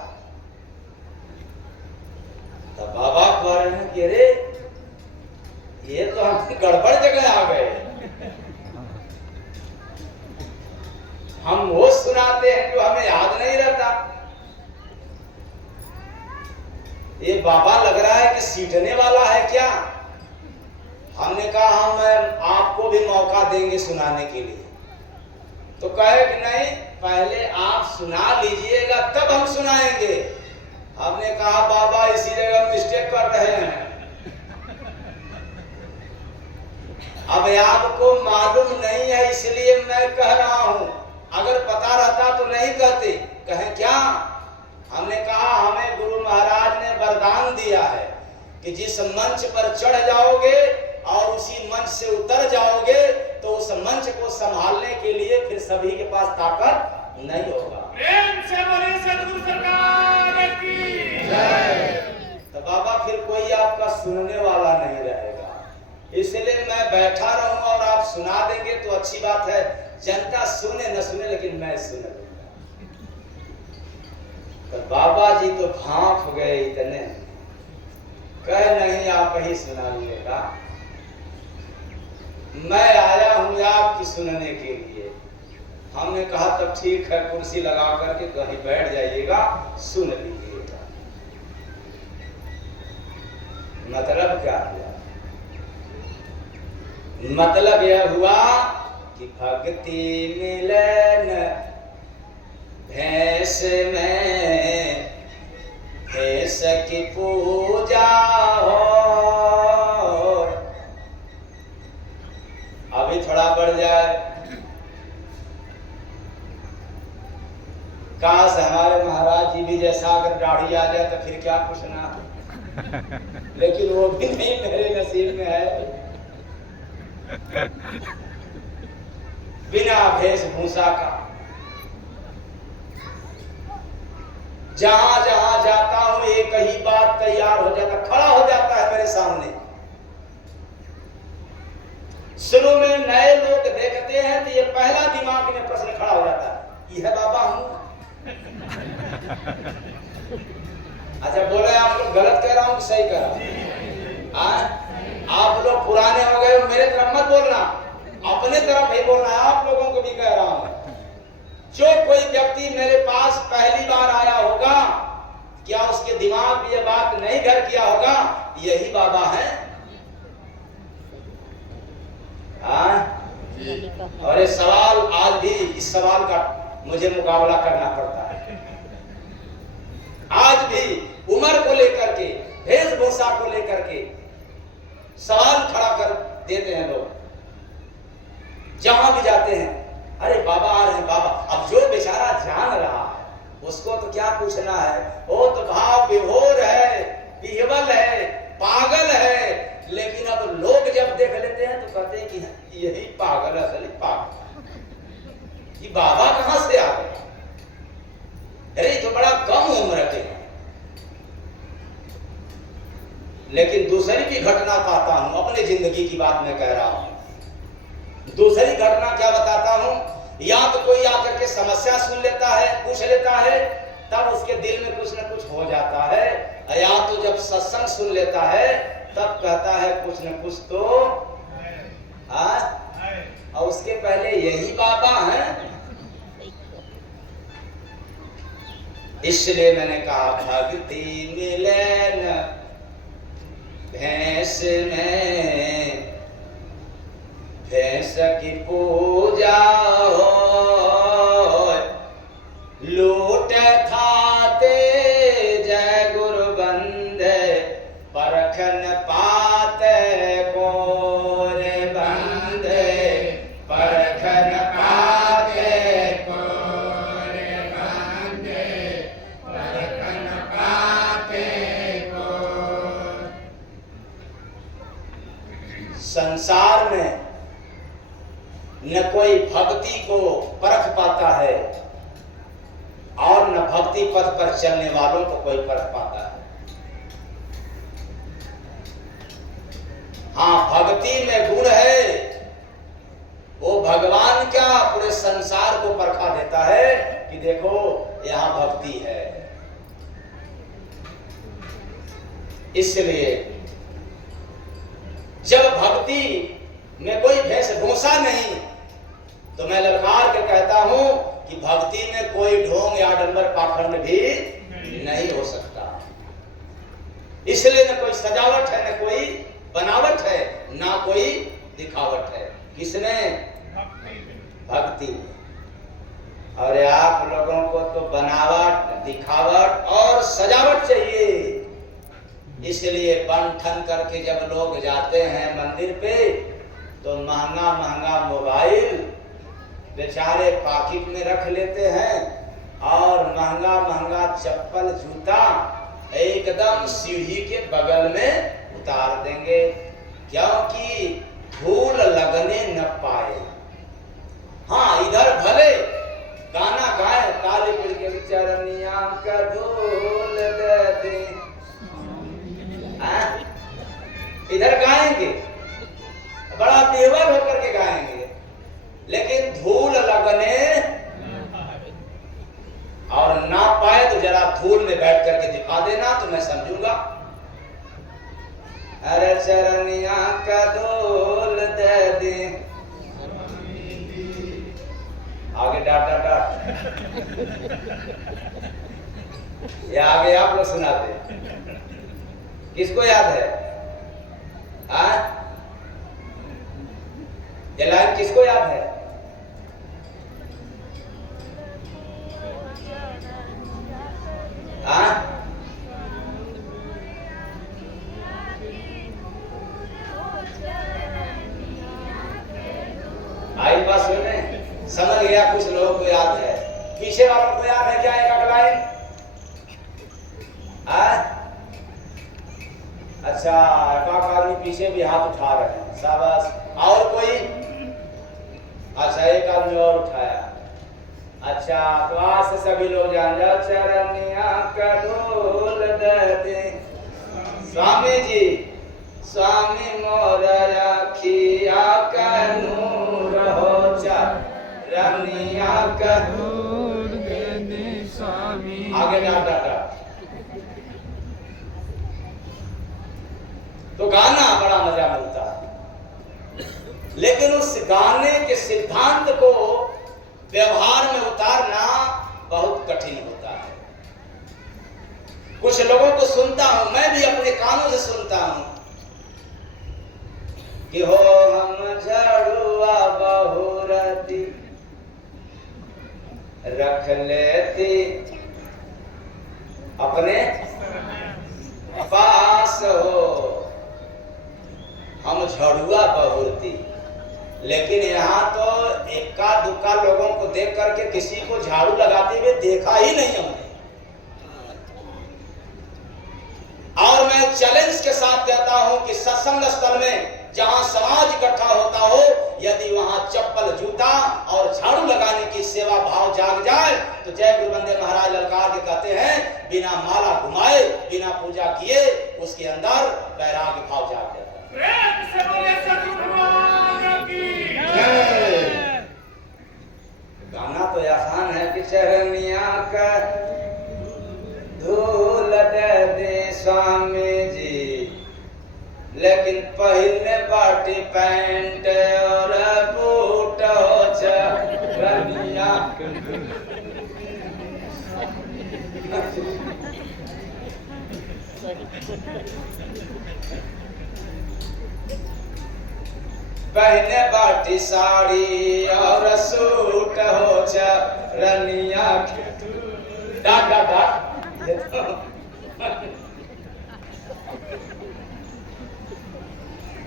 ये बाबा लग रहा है कि सीटने वाला है क्या? हमने कहा हम आपको भी मौका देंगे सुनाने के लिए। तो कहे कि नहीं, पहले आप सुना लीजिएगा तब हम सुनाएंगे। हमने कहा बाबा इसी जगह मिस्टेक कर रहे हैं। अब आपको मालूम नहीं है इसलिए मैं कह रहा हूं, अगर पता रहता तो नहीं कहते। कहें क्या? हमने कहा हमें गुरु महाराज ने वरदान दिया है कि जिस मंच पर चढ़ जाओगे और उसी मंच से उतर जाओगे तो उस मंच को संभालने के लिए फिर सभी के पास ताकत नहीं होगा। प्रेम से बोले सद्गुरु सरकार की जय। तो बाबा फिर कोई आपका सुनने वाला नहीं रहेगा, इसलिए मैं बैठा रहूंगा और आप सुना देंगे तो अच्छी बात है। जनता सुने न सुने लेकिन मैं सुन लूंगा। तो बाबा जी तो भांप गए इतने, कहे नहीं आप ही सुनाइएगा, मैं आया हूं आपकी सुनने के लिए। हमने कहा तब ठीक है, कुर्सी लगा करके कहीं बैठ जाइएगा, सुन लीजिएगा। मतलब क्या हुआ? मतलब यह हुआ कि भक्ति मिलन भैंस में भैंस की पूजा हो। अभी थोड़ा बढ़ जाए, काश हमारे महाराज जी भी जैसा अगर दाढ़ी आ जाए तो फिर क्या पूछना, लेकिन वो भी नहीं मेरे नसीब में है। बिना वेशभूषा का जहां जहां जाता हूं एक ही बात तैयार हो जाता, खड़ा हो जाता है मेरे सामने। शुरू में नए लोग देखते हैं तो ये पहला दिमाग में प्रश्न खड़ा हो जाता है, यह बाबा हूं? अच्छा बोले आप लोग गलत कह रहा हूं कि सही कह रहा हूं? आप लोग पुराने हो गए, मेरे तरफ मत बोलना, अपने तरफ ही बोलना है। आप लोगों को भी कह रहा हूं, जो कोई व्यक्ति मेरे पास पहली बार आया होगा, क्या उसके दिमाग में यह बात नहीं घर किया होगा यही बाबा है? और ये सवाल आज भी, इस सवाल का मुझे मुकाबला करना पड़ता है। आज भी उम्र को लेकर के, वेशभूषा को लेकर के सवाल खड़ा कर देते हैं लोग। जहां भी जाते हैं, अरे बाबा आ रहे हैं बाबा। अब जो बेचारा जान रहा है उसको तो क्या पूछना है, वो तो भाव विभोर है, विह्वल है, पागल है। लेकिन अब लोग जब देख लेते हैं तो कहते हैं कि यही पागल है, असली पागल। ये बाबा कहां से आ गए? अरे तो बड़ा कम उम्र के हैं। लेकिन दूसरी भी घटना पाता हूं, अपनी जिंदगी की बात मैं कह रहा हूं। दूसरी घटना क्या बताता हूं, या तो कोई आकर के समस्या सुन लेता है, पूछ लेता है, तब उसके दिल में कुछ न कुछ हो जाता है। या तो जब सत्संग सुन लेता है तब कहता है कुछ न कुछ तो और उसके पहले यही बाबा है। इसलिए मैंने कहा भक्ति मिलन भैंस में भैंस की पूजा हो। लूट थाते जय गुरु बंदे परखन पाते कोरे बंदे परखन पाते कोरे बंदे परखन पाते को। संसार में न कोई भक्ति को परख पाता है और न भक्ति पथ पर चलने वालों को कोई परख पाता है। हाँ, भक्ति में गुण है, वो भगवान क्या पूरे संसार को परखा देता है कि देखो यहां भक्ति है। इसलिए जब भक्ति में कोई वेशभूषा नहीं तो मैं ललकार के कहता हूं कि भक्ति में कोई ढोंग या डंबर पाखंड भी नहीं हो सकता। इसलिए न कोई सजावट है, न कोई बनावट है, ना कोई दिखावट है। किसमें? भक्ति में। और आप लोगों को तो बनावट, दिखावट और सजावट चाहिए। इसलिए बन ठन करके जब लोग जाते हैं मंदिर पे तो महंगा महंगा मोबाइल बेचारे पॉकेट में रख लेते हैं और महंगा महंगा चप्पल जूता एकदम सीढ़ी के बगल में उतार देंगे, क्योंकि धूल लगने न पाए। हाँ, इधर भले गाना गाए, काली पीड़ के चरनिया का धूल दे दे, इधर गाएंगे, बड़ा बेवर होकर के गाएंगे, लेकिन धूल लगने और ना पाए तो जरा धूल में बैठ करके दिखा देना तो मैं समझूंगा। अरे चरनिया का धूल दे दे, आगे डाट डाट डाट, ये आगे आप लोग सुनाते, किसको याद है? ये लाइन किसको याद है? आई बात सुनने समझ गया, कुछ लोगों को याद है, पीछे वालों को याद है क्या एक लाइन? अच्छा, एक आदमी पीछे भी हाथ उठा रहे हैं, शाबाश। और कोई? अच्छा, एक आदमी और उठाया। अच्छा, तो आज से सभी लोग जान जाओ, चरनिया का धूल दे दे स्वामी जी, स्वामी मोर रखिया का नूर हो, चरनिया का धूल दे दे स्वामी। आगे डाट डाट डाट। तो गाना बड़ा मजा मिलता है, लेकिन उस गाने के सिद्धांत को व्यवहार में उतारना बहुत कठिन होता है। कुछ लोगों को सुनता हूं, मैं भी अपने कानों से सुनता हूं कि हो हम झड़ुआ बहुरती रख लेती अपने पास, हो हम झड़ुआ बहुरती। लेकिन यहाँ तो इक्का दुक्का लोगों को देख करके किसी को झाड़ू लगाते हुए देखा ही नहीं हमने। और मैं चैलेंज के साथ कहता हूं कि सत्संग स्थल में जहां समाज इकट्ठा होता हो, यदि वहां चप्पल जूता और झाड़ू लगाने की सेवा भाव जाग जाए तो जय गुरु बंदे महाराज ललकार के कहते हैं, बिना माला घुमाए, बिना पूजा किए उसके अंदर वैराग्य भाव जाग जाता है। प्रेम से बोले सद्गुरु भगवान की जय। गाना तो आसान है कि चरनिया का धूल दे दे स्वामी जी, लेकिन पहले बाटी पैंट और बूट हो चरनिया। पहने बाटी साड़ी और सूट हो चरनिया। Dot dot dot.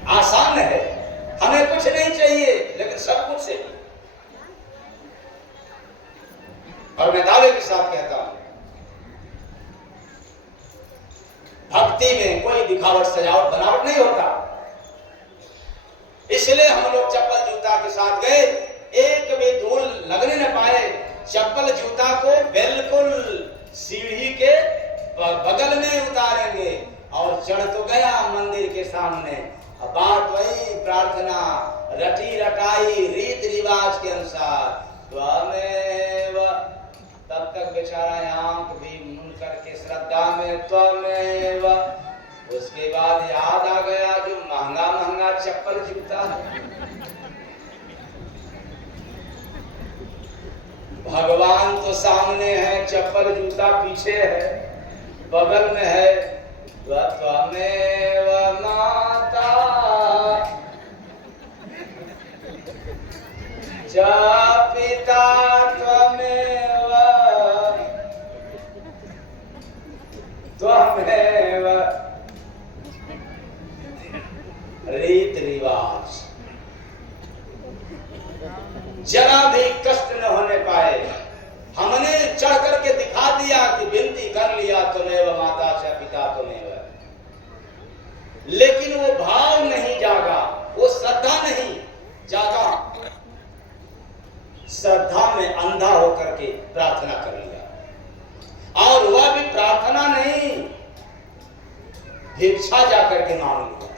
आसान है, हमें कुछ नहीं चाहिए लेकिन सब कुछ चाहिए। और मैं दावे के साथ कहता हूं, भक्ति में कोई दिखावट, सजावट, बनावट नहीं होता। इसलिए हम लोग चप्पल जूता के साथ गए, एक भी धूल लगने न पाए। चप्पल जूता को बिल्कुल सीढ़ी के बगल में उतारेंगे और चढ़ तो गया मंदिर के सामने। अब बात वही, प्रार्थना रटी रटाई रीत रिवाज के अनुसार, त्वमेव, तब तक बेचारा आंख भी मूंद करके श्रद्धा में त्वमेव। उसके बाद याद आ गया जो महंगा महंगा चप्पल जूता है। भगवान तो सामने है, चप्पल जूता पीछे है, बगल में है, त्वमेव माता च पिता त्वमेव त्वमेव रीत रिवाज। जरा भी कष्ट न होने पाए। हमने चढ़ करके दिखा दिया कि विनती कर लिया त्वमेव माता च पिता त्वमेव, लेकिन वो भाव नहीं जागा, वो श्रद्धा नहीं जागा। श्रद्धा में अंधा होकर के प्रार्थना कर लिया, और वह भी प्रार्थना नहीं, भिक्षा जाकर के मांग लिया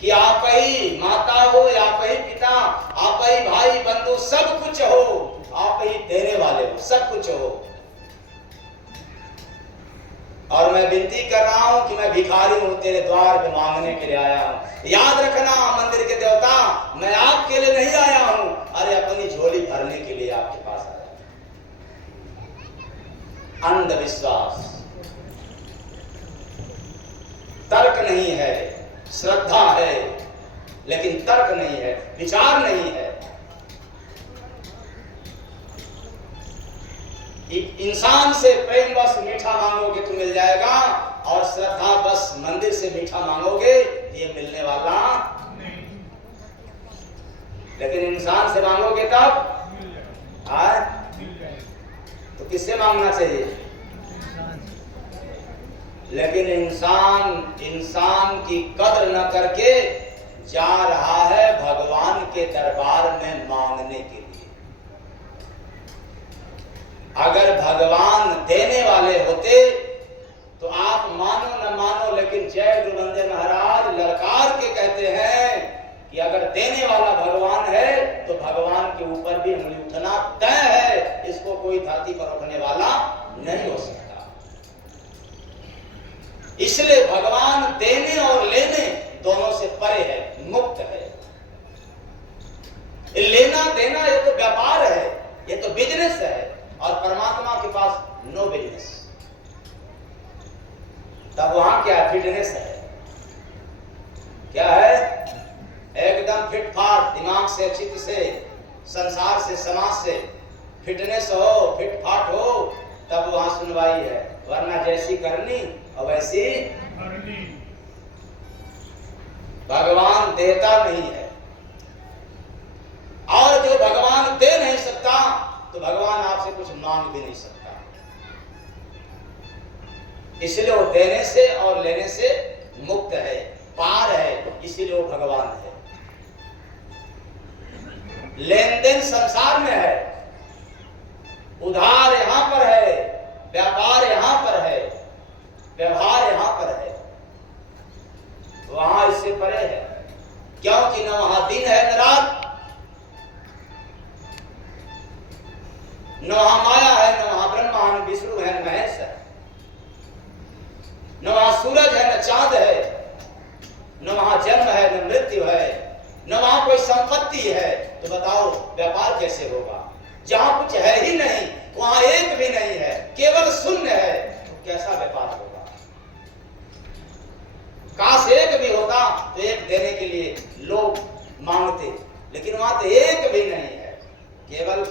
कि आप ही माता हो, आप ही पिता, आप ही भाई बंधु, सब कुछ हो, आप ही देने वाले हो, सब कुछ हो। और मैं विनती कर रहा हूं कि मैं भिखारी हूं, तेरे द्वार पे मांगने के लिए आया हूं। याद रखना मंदिर के देवता, मैं आपके लिए नहीं आया हूं, अरे अपनी झोली भरने के लिए आपके पास आया। अंधविश्वास, तर्क नहीं है, श्रद्धा है लेकिन तर्क नहीं है, विचार नहीं है। इंसान से प्रेम बस मीठा मांगोगे तो मिल जाएगा, और श्रद्धा बस मंदिर से मीठा मांगोगे ये मिलने वाला नहीं। लेकिन इंसान से मांगोगे तब तो किससे मांगना चाहिए? लेकिन इंसान की कदर न करके जा रहा है भगवान के दरबार में मांगने के लिए। अगर भगवान देने वाले होते तो आप मानो न मानो, लेकिन जय गुरु वंदे महाराज ललकार के कहते हैं कि अगर देने वाला भगवान है तो भगवान के ऊपर भी उंगली उठना तय है। इसको कोई धरती पर उठने वाला नहीं हो सकता। इसलिए भगवान देने और लेने दोनों से परे है, मुक्त है। लेना देना ये तो व्यापार है, ये तो बिजनेस है, और परमात्मा के पास नो बिजनेस। तब वहां क्या फिटनेस है? क्या है? एकदम फिट फाट, दिमाग से, चित्त से, संसार से, समाज से फिटनेस हो, फिट फाट हो, तब वहां सुनवाई है। वरना जैसी करनी और वैसी भगवान देता नहीं है। और जो भगवान दे नहीं सकता तो भगवान आपसे कुछ मांग भी नहीं सकता। इसलिए वो देने से और लेने से मुक्त है, पार है, इसीलिए वो भगवान है। लेन देन संसार में है, उधार यहां पर है, व्यापार यहां पर है, व्यवहार यहां पर है, वहां इससे परे है। क्योंकि न वहां दिन है न रात, न वहां माया है, न वहां ब्रह्मा न विष्णु है, न महेश है, न वहां सूरज है, न चांद है, न वहां जन्म है, न मृत्यु है, न वहां कोई संपत्ति है। तो बताओ व्यापार कैसे होगा? जहां कुछ है ही नहीं, वहां एक भी नहीं है, केवल शून्य है, तो कैसा व्यापार होगा? काश एक भी होता तो एक देने के लिए लोग मांगते, लेकिन वहां तो एक भी नहीं है, केवल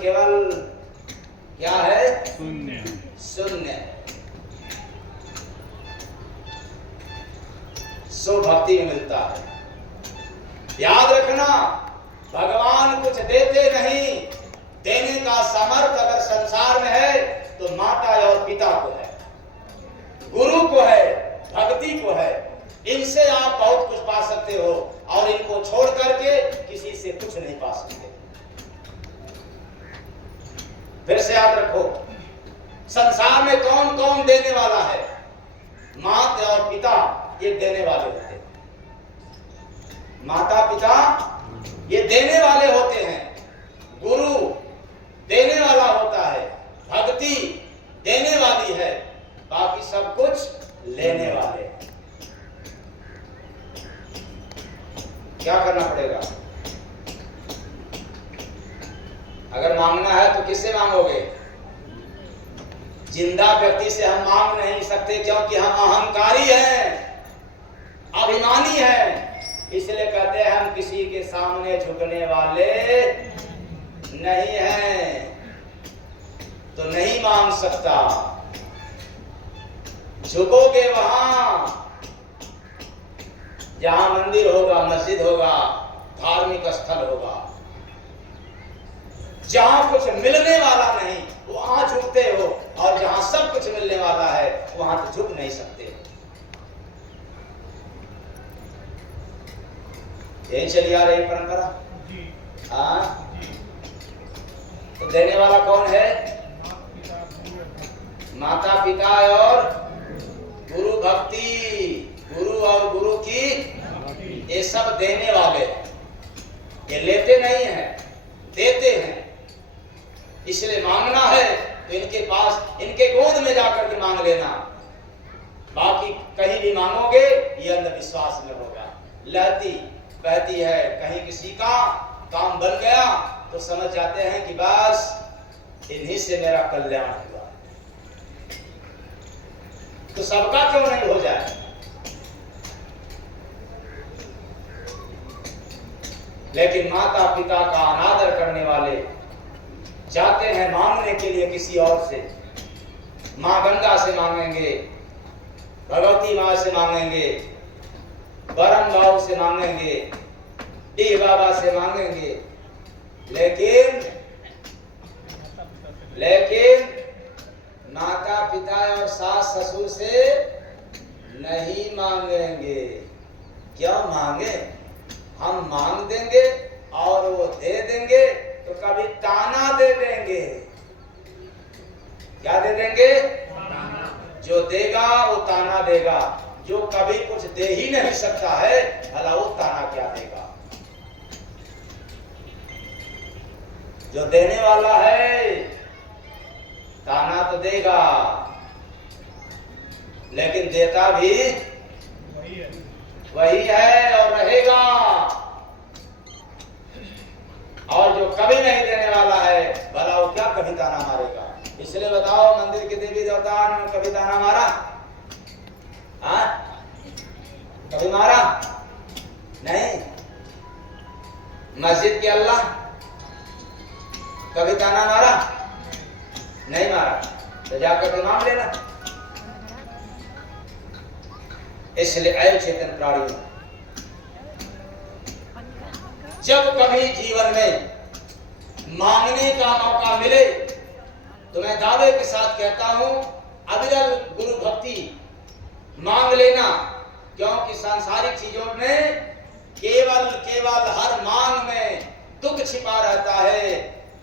क्या है? शून्य। शून्य। सो भक्ति में मिलता है। याद रखना, भगवान कुछ देते नहीं, देने का सामर्थ्य अगर संसार में है तो माता और पिता को है, गुरु को है, भक्ति को है। इनसे आप बहुत कुछ पा सकते हो, और इनको छोड़ करके किसी से कुछ नहीं पा सकते। फिर से याद रखो, संसार में कौन कौन देने वाला है? माता और पिता ये देने वाले होते हैं। माता पिता ये देने वाले होते हैं, गुरु देने वाला होता है, भक्ति देने वाली है, बाकी सब कुछ लेने वाले हैं। क्या करना पड़ेगा? अगर मांगना है तो किससे मांगोगे? जिंदा व्यक्ति से हम मांग नहीं सकते, क्योंकि हम अहंकारी हैं, अभिमानी हैं। इसलिए कहते हैं हम किसी के सामने झुकने वाले नहीं हैं, तो नहीं मांग सकता। झुकोगे वहां जहां मंदिर होगा, मस्जिद होगा, धार्मिक स्थल होगा, जहां कुछ मिलने वाला नहीं वहां झुकते हो, और जहां सब कुछ मिलने वाला है वहां तो झुक नहीं सकते। यही चली आ रही परंपरा। हाँ, तो देने वाला कौन है? माता पिता और गुरु भक्ति, गुरु और गुरु की, ये सब देने वाले, ये लेते नहीं हैं, देते हैं। इसलिए मांगना है तो इनके पास, इनके गोद में जाकर के मांग लेना। बाकी कहीं भी मांगोगे ये अंधविश्वास में होगा। लहती बहती है, कहीं किसी का काम बन गया तो समझ जाते हैं कि बस इन्हीं से मेरा कल्याण हुआ, तो सबका क्यों नहीं हो जाए। लेकिन माता पिता का अनादर करने वाले जाते हैं मांगने के लिए किसी और से। मां गंगा से मांगेंगे, भगवती मां से मांगेंगे, बरम बाबू से मांगेंगे, डी बाबा से मांगेंगे, लेकिन माता पिता और सास ससुर से नहीं मांगेंगे। क्या मांगे? हम मांग देंगे और वो दे देंगे तो कभी ताना दे देंगे। क्या दे देंगे? जो देगा वो ताना देगा, जो कभी कुछ दे ही नहीं सकता है भला वो ताना क्या देगा। जो देने वाला है ताना तो देगा, लेकिन देता भी वही है और रहेगा। और जो कभी नहीं देने वाला है भला वो क्या कभी ताना मारेगा। इसलिए बताओ, मंदिर के देवी देवता ने कभी ताना मारा? हाँ, कभी मारा नहीं? मस्जिद के अल्लाह कभी ताना मारा? नहीं मारा, तो जाकर के मांग लेना। इसलिए ऐ चेतन प्राणियों, जब कभी जीवन में मांगने का मौका मिले तो मैं दावे के साथ कहता हूं, अविरल गुरु भक्ति मांग लेना। क्योंकि सांसारिक चीजों में केवल हर मांग में दुख छिपा रहता है,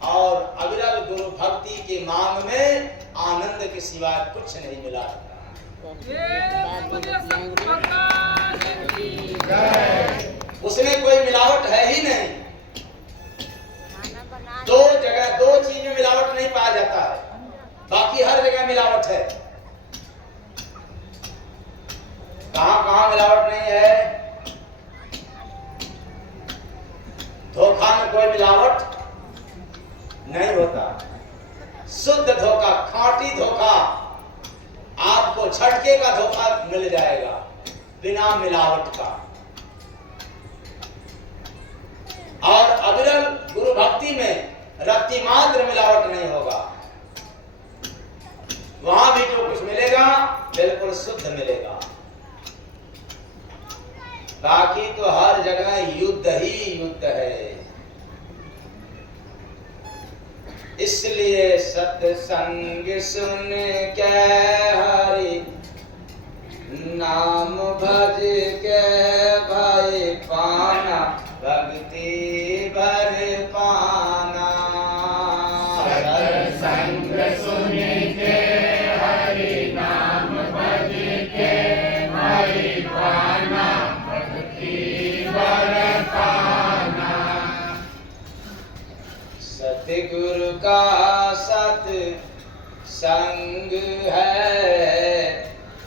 और अविरल गुरु भक्ति के मांग में आनंद के सिवाय कुछ नहीं मिला। उसमें कोई मिलावट है ही नहीं। दो जगह दो चीज में मिलावट नहीं पाया जाता है, बाकी हर जगह मिलावट है। कहां कहां मिलावट नहीं है? धोखा में कोई मिलावट नहीं होता। शुद्ध धोखा, खांटी धोखा, आपको झटके का धोखा मिल जाएगा बिना मिलावट का। और अविरल गुरु भक्ति में रत्ती मात्र मिलावट नहीं होगा। वहां भी जो कुछ मिलेगा बिल्कुल शुद्ध मिलेगा। बाकी तो हर जगह युद्ध ही युद्ध है। इसलिए सत्संग सुन के हरि नाम भज के भाई पाना, भक्ति भर पाना। सत्संग सुन के हरि नाम भज के भाई पाना, भक्ति भर पाना। सतगुरु का सत संग है,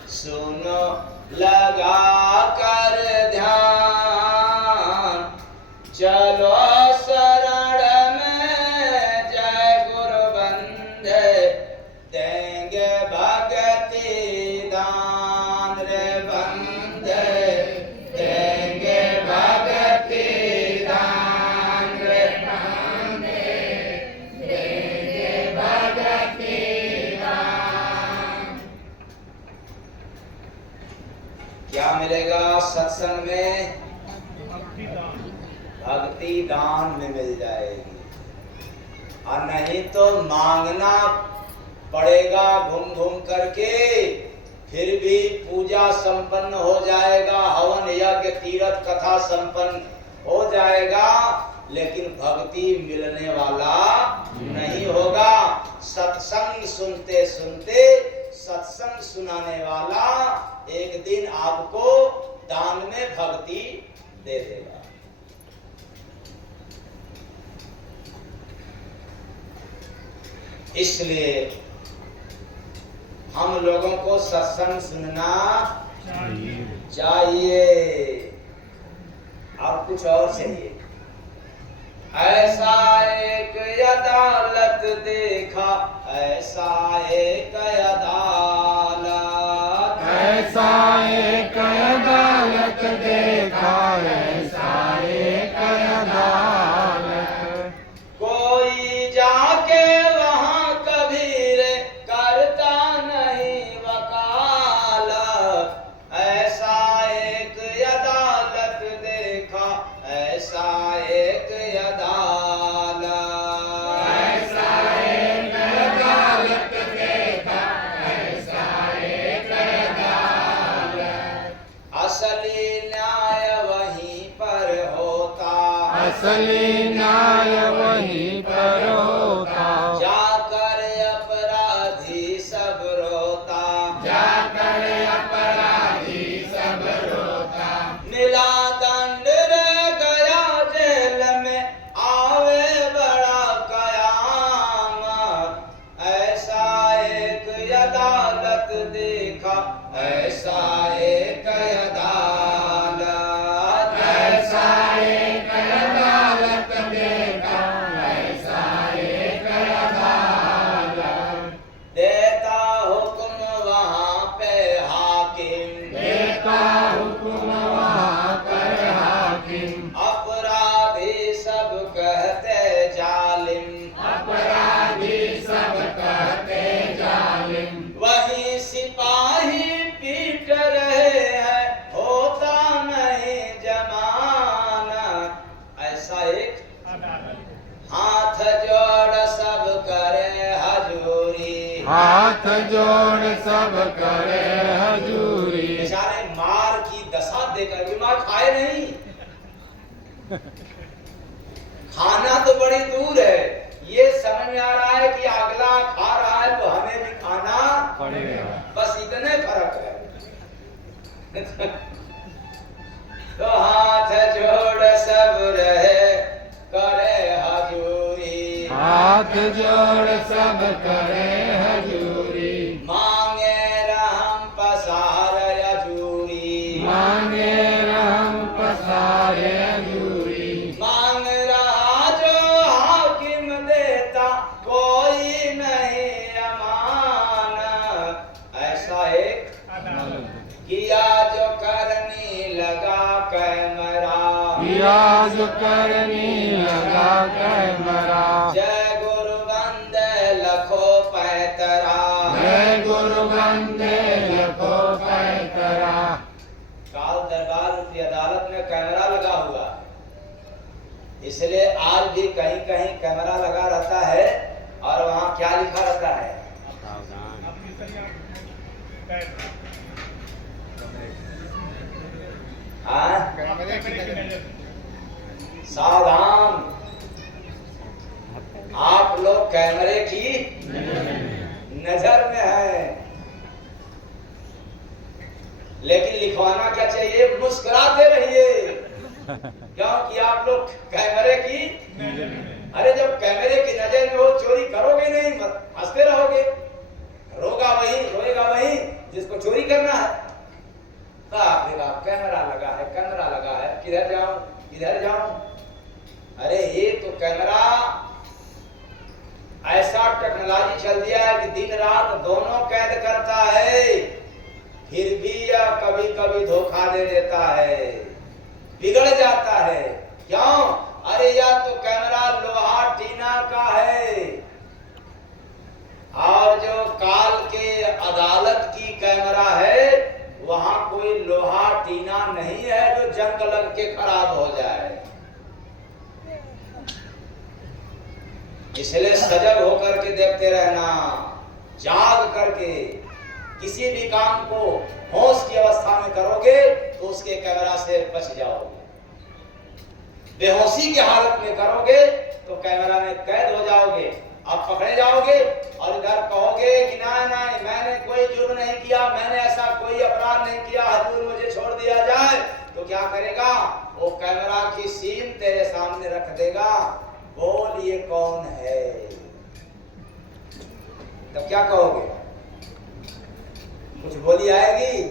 सुनो लगा कर ध्यान। चलो शरण में जय गुरु बंदे, देंगे देंगे भगति दान रे बंदे, देंगे भगति दान रे बंदे, देंगे भगति दान। क्या मिलेगा सत्संग में? भक्ति दान में मिल जाएगी, और नहीं तो मांगना पड़ेगा घूम घूम करके। फिर भी पूजा संपन्न हो जाएगा, हवन यज्ञ तीर्थ कथा संपन्न हो जाएगा, लेकिन भक्ति मिलने वाला नहीं होगा। सत्संग सुनते सुनते सत्संग सुनाने वाला एक दिन आपको दान में भक्ति दे देगा। इसलिए हम लोगों को सत्संग सुनना चाहिए, अब कुछ और चाहिए। ऐसा एक अदालत देखा, ऐसा एक अदालत, ऐसा एक अदालत देखा, ऐसा एक अदालत। कोई जाके वहां कभी रे करता नहीं वकालत। ऐसा एक अदालत देखा, ऐसा एक अदालत, ऐसा एक अदालत देखा, ऐसा एक अदालत। असली न्याय वहीं पर होता, असली न्याय वहीं पर होता। जाकर अपराधी सब रोता, जाकर अपराधी सब रोता। मिला दंड रे गया जेल में, आवे बड़ा कयामत। ऐसा एक अदालत देखा, ऐसा एक अदालत, ऐसा एक अदालत देखा, ऐसा एक अदालत। देता हुक्म वहाँ पे हाकिम, देता हुक्म वहाँ पर हाकिम। अपराधी सब कहते जालिम, अपराधी सब कहते जालिम। वही सिपाही पीट रहे हैं, होता नहीं जमानत। ऐसा एक हाथ जोड़ सब करे हजूरी, हाथ जोड़ सब करे हजूरी। बेचारे मार की दशा देकर भी मार खाए नहीं। खाना तो बड़ी दूर है, ये समझ में आ रहा है कि अगला खा रहा है तो हमें भी खाना पड़ेगा। बस इतने फर्क है। तो हाथ जोड़ सब रहे करे हजूरी, हाथ जोड़ सब करे हजूरी। मांगे रहम पसार अजूरी, मांगे रहम पसारे हजूरी। मांग रहा जो हाकिम देता, कोई नहीं अमानत। ऐसा एक किया जो करनी लगा कैमरा, किया जो करनी लगा कैमरा। जय गुरु वंदे लखो पैतरा, जय गुरु वंदे लखो पैतरा। काल दरबार की अदालत में कैमरा लगा हुआ, इसलिए आज भी कहीं कहीं कैमरा लगा रहता है, और वहाँ क्या लिखा रहता है? हाँ? सावधान, आप लोग कैमरे की नजर में हैं। लेकिन लिखवाना क्या चाहिए? मुस्कुराते रहिए, क्योंकि आप लोग कैमरे की, अरे जब कैमरे की नजर में हो, चोरी करोगे नहीं, हंसते रहोगे। रोगा वही, रोएगा वही जिसको चोरी करना है। बाप रे बाप, कैमरा लगा है, कैमरा लगा है, किधर जाऊं किधर जाऊं। अरे ये तो कैमरा ऐसा टेक्नोलॉजी चल दिया है कि दिन रात दोनों कैद करता है, फिर भी यह कभी कभी धोखा दे देता है, बिगड़ जाता है। क्यों? अरे यह तो कैमरा लोहा टीना का है, और जो काल के अदालत की कैमरा है वहां कोई लोहा टीना नहीं है जो जंग लग के खराब हो जाए। इसलिए सजग होकर के देखते रहना, जाग करके किसी भी काम को होश की अवस्था में करोगे तो उसके कैमरा से बच जाओगे। बेहोशी की हालत में करोगे तो कैमरा में कैद हो जाओगे, अब पकड़े जाओगे और इधर कहोगे कि नहीं मैंने कोई जुर्म नहीं किया, मैंने ऐसा कोई अपराध नहीं किया, हुजूर मुझे छोड़ दिया जाए, तो क्या करेगा? वो कैमरा की सीन तेरे सामने रख देगा, बोल ये कौन है? तब क्या कहोगे? कुछ बोली आएगी?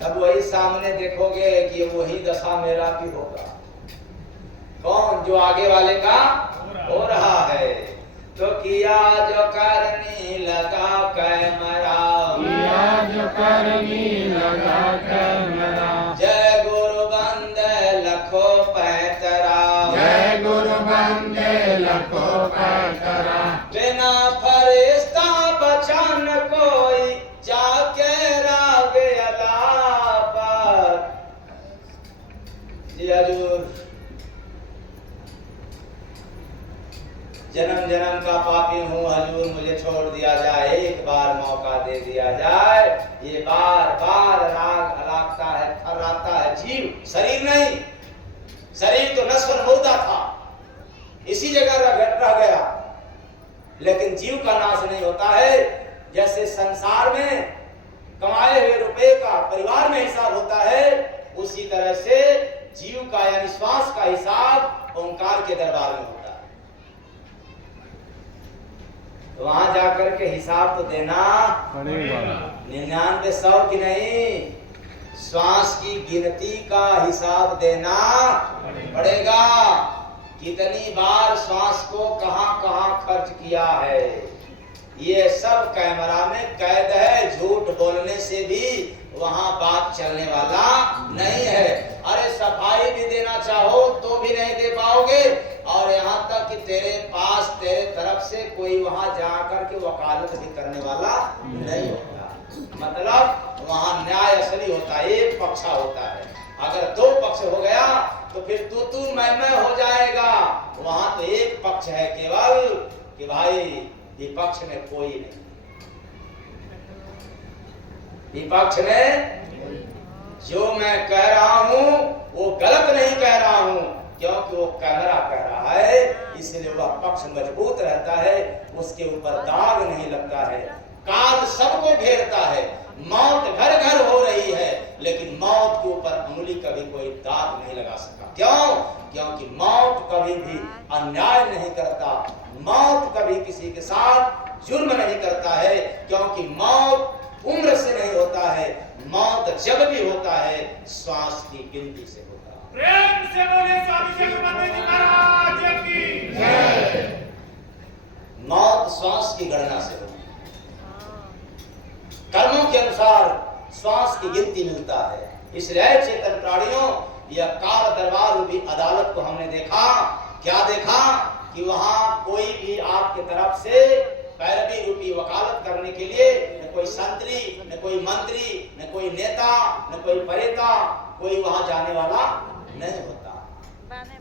तब वही सामने देखोगे कि वही दशा मेरा भी होगा। कौन? जो आगे वाले का हो रहा है। तो किया जो करनी लगा कैमरा, किया जो करनी लगा कैमरा, जय गुरु बंदे लखो पैतरा, जय गुरु बंदे लखो पैतरा, बिना फरिश्ता बचान कोई जाके राग अदा पर। जी हजूर, जन्म जन्म का पापी हूँ हजूर, मुझे छोड़ दिया जाए, एक बार मौका दे दिया जाए। ये बार बार राग अलागता है, थर्राता है जीव, शरीर नहीं। शरीर तो नश्वर मुर्दा था, इसी जगह रह गया, लेकिन जीव का नाश नहीं होता है। जैसे संसार में कमाए हुए रुपए का परिवार में हिसाब होता है, उसी तरह से जीव का यानी श्वास का हिसाब ओंकार के दरबार में होता है। तो वहां जाकर के हिसाब तो देना पड़ेगा, 99 100 की नहीं, श्वास की गिनती का हिसाब देना पड़ेगा। कितनी बार श्वास को कहां कहां खर्च किया है, ये सब कैमरा में कैद है। झूठ बोलने से भी वहां बात चलने वाला नहीं है। अरे सफाई भी देना चाहो तो भी नहीं दे पाओगे, और यहाँ तक कि तेरे पास तेरे तरफ से कोई वहां जाकर के वकालत भी करने वाला नहीं होता। मतलब वहां न्याय असली होता है, एक पक्षा होता है। अगर दो पक्ष हो गया तो फिर तू मैं हो जाएगा। वहां तो एक पक्ष है केवल कि भाई विपक्ष में कोई नहीं, विपक्ष में जो मैं कह रहा हूं वो गलत नहीं कह रहा हूं, क्योंकि वो कैमरा कह रहा है, इसलिए वह पक्ष मजबूत रहता है, उसके ऊपर दाग नहीं लगता है। काल सबको घेरता है, मौत घर घर हो रही है, लेकिन मौत के ऊपर उंगली कभी कोई दाग नहीं लगा सका। क्यों? क्योंकि मौत कभी भी अन्याय नहीं करता, मौत कभी किसी के साथ जुर्म नहीं करता है, क्योंकि मौत उम्र से नहीं होता है, मौत जब भी होता है श्वास की गिनती से होता है। प्रेम से बोले स्वामी जगन्नाथ जी महाराज की जय। मौत श्वास की गणना से होती है, कर्मों के अनुसार श्वास की गिनती मिलता है। इसलिए चेतन प्राणियों, यह काल दरबार रूपी अदालत को हमने देखा। क्या देखा? कि वहां कोई भी आपके तरफ से पैरवी रूपी वकालत करने के लिए न कोई संतरी, न कोई मंत्री, न कोई नेता, न कोई परेता, कोई वहां जाने वाला नहीं होता।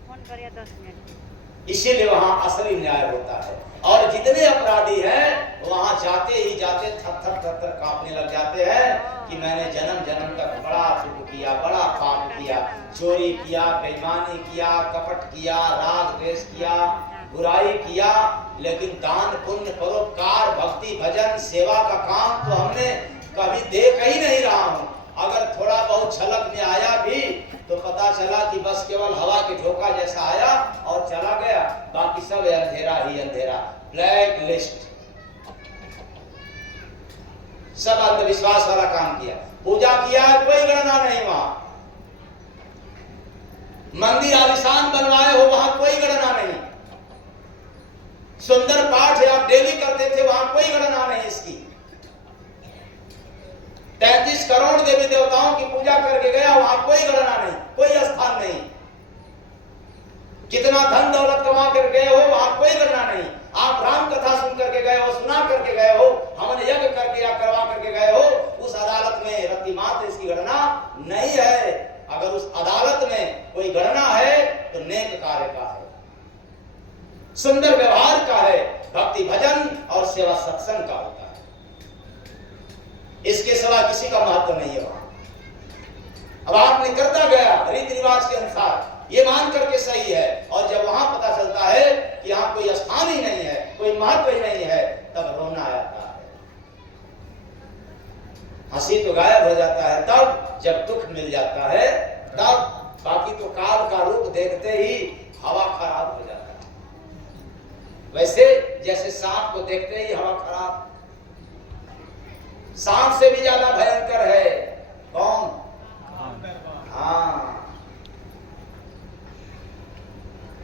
फोन करिए 10 मिनट। इसीलिए वहां असली न्याय होता है। और जितने अपराधी हैं वहां जाते ही जाते थर थर कांपने लग जाते हैं कि मैंने जन्म जन्म तक बड़ा चूक किया, बड़ा पाप किया, चोरी किया, बेईमानी किया, कपट किया, राग द्वेष किया, बुराई किया, लेकिन दान पुण्य परोपकार भक्ति भजन सेवा का काम तो हमने कभी देख ही नहीं रहा हूँ। अगर थोड़ा बहुत झलक में आया भी तो पता चला कि बस केवल हवा के झोंका जैसा आया और चला गया, बाकी सब अंधेरा ही अंधेरा, ब्लैक लिस्ट। सब अंधविश्वास वाला काम किया, पूजा किया, कोई गणना नहीं वहां। मंदिर आलिशान बनवाए हो, वहां कोई गणना नहीं। सुंदर पाठ है, आप डेली करते थे, वहां कोई गणना नहीं इसकी। 33 करोड़ देवी देवताओं की पूजा करके गया, वहां कोई गणना नहीं, कोई स्थान नहीं। कितना धन दौलत कमा कर गए हो, वहां कोई गणना नहीं। आप राम कथा सुन करके गए हो, सुना करके गए हो, हमने यज्ञ करके या करवा करके गए हो, उस अदालत में रत्ती मात्र इसकी गणना नहीं है। अगर उस अदालत में कोई गणना है तो नेक कार्य का है, सुंदर व्यवहार का है, भक्ति भजन और सेवा सत्संग का होता है। इसके सिवा किसी का महत्व नहीं है वहां। अब आपने करता गया रीति रिवाज के अनुसार, ये मान करके सही है, और जब वहां पता चलता है कि यहाँ कोई स्थान ही नहीं है, कोई महत्व ही नहीं है, तब रोना आता है। हंसी तो गायब हो जाता है तब जब दुख मिल जाता है, तब। बाकी तो काल का रूप देखते ही हवा खराब हो जाता है। वैसे जैसे सांप को देखते ही हवा खराब, सांप से भी ज्यादा भयंकर है कौन? हाँ,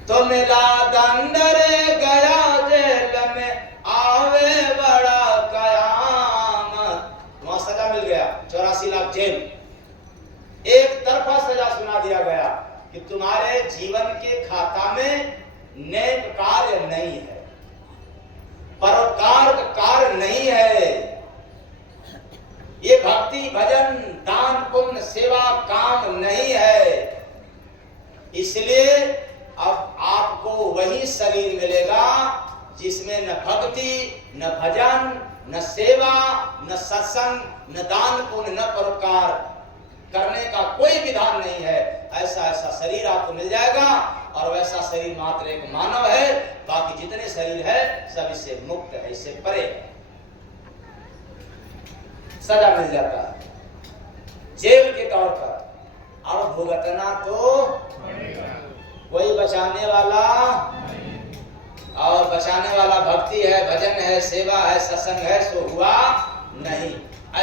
तो मिला दंडर गया जेल में, आवे बड़ा कयामत। वहां सजा मिल गया, 84 लाख जेल। एक तरफा सजा सुना दिया गया कि तुम्हारे जीवन के खाता में नेक कार्य नहीं है, परोपकार का कार्य नहीं है, ये भक्ति भजन दान पुण्य सेवा काम नहीं है। इसलिए अब आपको वही शरीर मिलेगा जिसमें न भक्ति, न भजन, न सेवा, न सत्संग, न दान पुण्य, न परोपकार करने का कोई विधान नहीं है। ऐसा शरीर आपको मिल जाएगा, और वैसा शरीर मात्र एक मानव है, बाकी जितने शरीर है सब इससे मुक्त है, इससे परे है। सजा मिल जाता है जेल के तौर पर। अब भुगतना तो कोई बचाने वाला, और बचाने वाला भक्ति है, भजन है, सेवा है, सत्संग है, सो हुआ नहीं।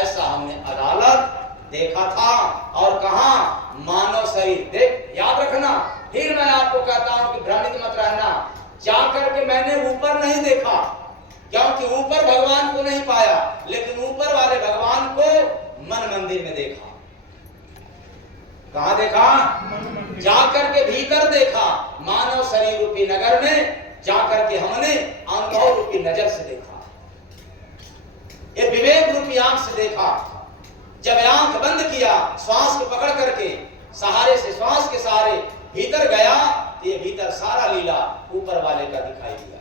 ऐसा हमने अदालत देखा था। और कहा मानव शरीर देख, याद रखना, फिर मैं आपको कहता हूं कि भ्रमित मत रहना। जाकर के मैंने ऊपर नहीं देखा, क्योंकि ऊपर भगवान को नहीं पाया, लेकिन ऊपर वाले भगवान को मन मंदिर में देखा। कहां देखा? जाकर के भीतर देखा, मानव शरीर रूपी नगर में जाकर के हमने अनुभव रूपी नजर से देखा, ये विवेक रूपी आंख से देखा। जब आंख बंद किया, श्वास को पकड़ करके सहारे से, श्वास के सहारे भीतर गया, तो ये भीतर सारा लीला ऊपर वाले का दिखाई दिया।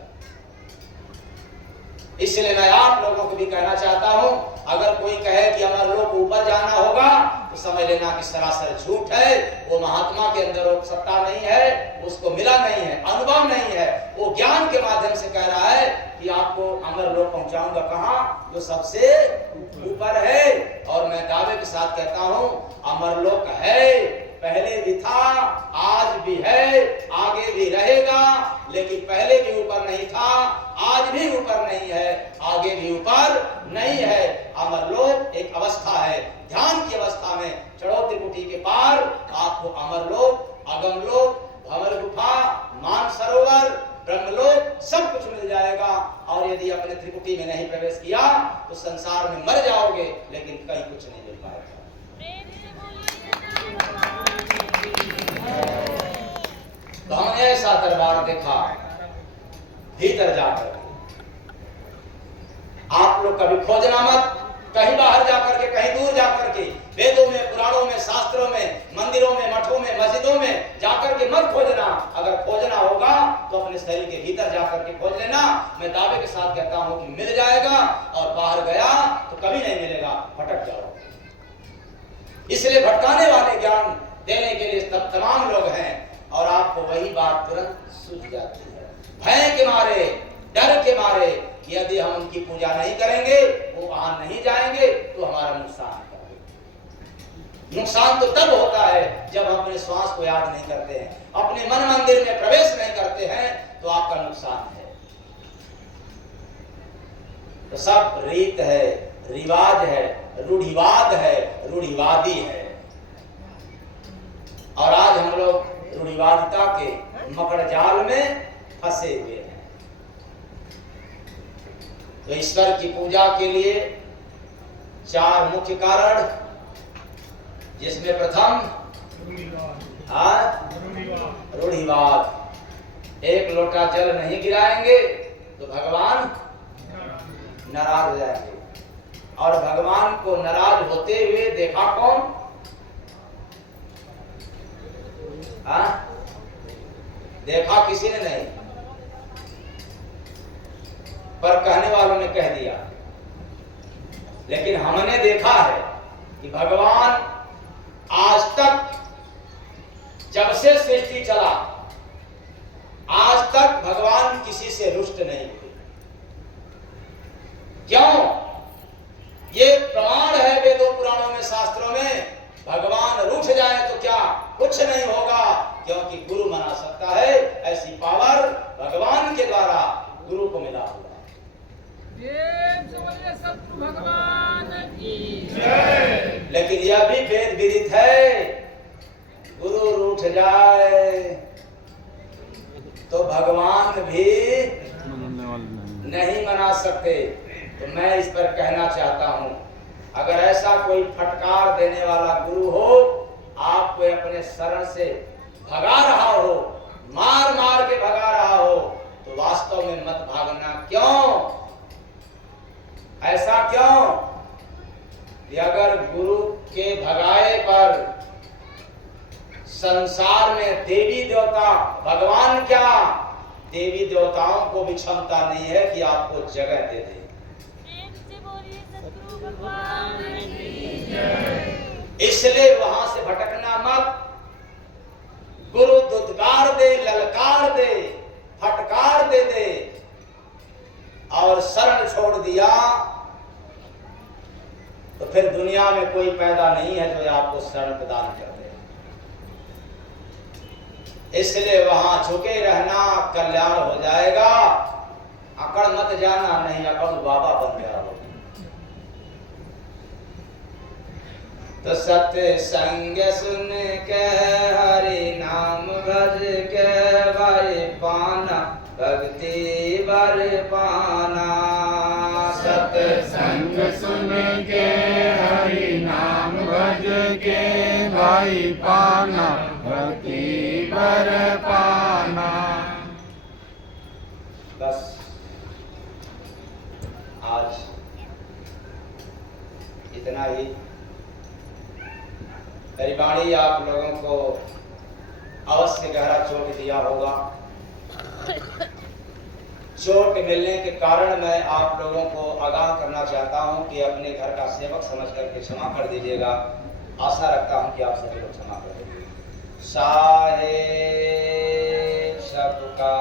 इसलिए मैं आप लोगों को भी कहना चाहता हूं, अगर कोई कहे कि अमरलोक ऊपर जाना होगा, तो समझ लेना कि सरासर झूठ है। वो महात्मा के अंदर वो सत्ता नहीं है, उसको मिला नहीं है, अनुभव नहीं है। वो ज्ञान के माध्यम से कह रहा है कि आपको अमरलोक पहुंचाऊंगा, कहां? जो सबसे ऊपर है। और मैं दावे के साथ कहता हूं, अमरलोक है, पहले भी था, आज भी है, आगे भी रहेगा। लेकिन पहले भी ऊपर नहीं था, आज भी ऊपर नहीं है, आगे भी ऊपर नहीं है। अमरलोक एक अवस्था है, ध्यान की अवस्था में चढ़ो त्रिकुटी के पार, आपको अमरलोक, अगमलोक, भंवर गुफा, मानसरोवर, ब्रह्मलोक सब कुछ मिल जाएगा। और यदि अपने त्रिकुटी में नहीं प्रवेश किया तो संसार में मर जाओगे, लेकिन कहीं कुछ नहीं मिल पाएगा। तो हमने ऐसा दरबार देखा भीतर जाकर। आप लोग कभी खोजना मत, कहीं बाहर जाकर के, कहीं दूर जाकर के, वेदों में, पुराणों में, शास्त्रों में, मंदिरों में, मठों में, मस्जिदों में जाकर के मत खोजना। अगर खोजना होगा तो अपने शरीर के भीतर जाकर के खोज लेना। मैं दावे के साथ कहता हूं कि मिल जाएगा, और बाहर गया तो कभी नहीं मिलेगा, भटक जाओ। इसलिए भटकाने वाले ज्ञान देने के लिए तमाम लोग हैं, और आपको वही बात तुरंत सूझ जाती है। भय के मारे, डर के मारे, यदि हम उनकी पूजा नहीं करेंगे, वो वहां नहीं जाएंगे, तो हमारा नुकसान है। नुकसान तो तब होता है जब हम अपने श्वास को याद नहीं करते हैं, अपने मन मंदिर में प्रवेश नहीं करते हैं, तो आपका नुकसान है। तो सब रीत है, रिवाज है, रूढ़िवाद है, रूढ़िवादी है। और आज हम लोग रूढ़िवादिता के मकड़ जाल में फंसे हुए हैं। तो ईश्वर की पूजा के लिए 4 मुख्य कारण, जिसमें प्रथम रूढ़िवाद। 1 लोटा जल नहीं गिराएंगे तो भगवान नाराज हो जाएंगे, और भगवान को नाराज होते हुए देखा कौन? देखा किसी ने नहीं, पर कहने वालों ने कह दिया। लेकिन हमने देखा है कि भगवान आज तक, जब से सृष्टि चला, आज तक भगवान किसी से रुष्ट नहीं हुए। क्यों? ये प्रमाण है वेदों पुराणों में, शास्त्रों में। भगवान रूठ जाए तो क्या कुछ नहीं होगा, क्योंकि गुरु मना सकता है। ऐसी पावर भगवान के द्वारा गुरु को मिला हुआ। भगवान की जय। लेकिन यह भी वेद विदित है, गुरु रूठ जाए तो भगवान भी नहीं मना सकते। तो मैं इस पर कहना चाहता हूं, अगर ऐसा कोई फटकार देने वाला गुरु हो, आपको अपने शरण से भगा रहा हो, मार मार के भगा रहा हो, तो वास्तव में मत भागना। क्यों? ऐसा क्यों कि अगर गुरु के भगाए पर संसार में देवी देवता, भगवान क्या, देवी देवताओं को भी क्षमता नहीं है कि आपको जगह दे दे। इसलिए वहां से भटकना मत। गुरु दुत्कार दे, ललकार दे, फटकार दे दे और शरण छोड़ दिया, तो फिर दुनिया में कोई पैदा नहीं है जो आपको शरण प्रदान कर दे। इसलिए वहां झुके रहना, कल्याण हो जाएगा। अकड़ मत जाना, नहीं अकड़ बाबा बन गया हो। तो सत्संग सुन के हरि नाम भज के भाई पाना, भक्ति बर पाना। सत्संग सुन के हरि नाम भज के भाई पाना, भक्ति बर पाना। बस आज इतना ही। मेरी वाणी आप लोगों को अवश्य गहरा चोट दिया होगा। चोट मिलने के कारण मैं आप लोगों को आगाह करना चाहता हूं कि अपने घर का सेवक समझ करके क्षमा कर दीजिएगा। आशा रखता हूं कि आप सभी लोग क्षमा कर देंगे। साहे सबका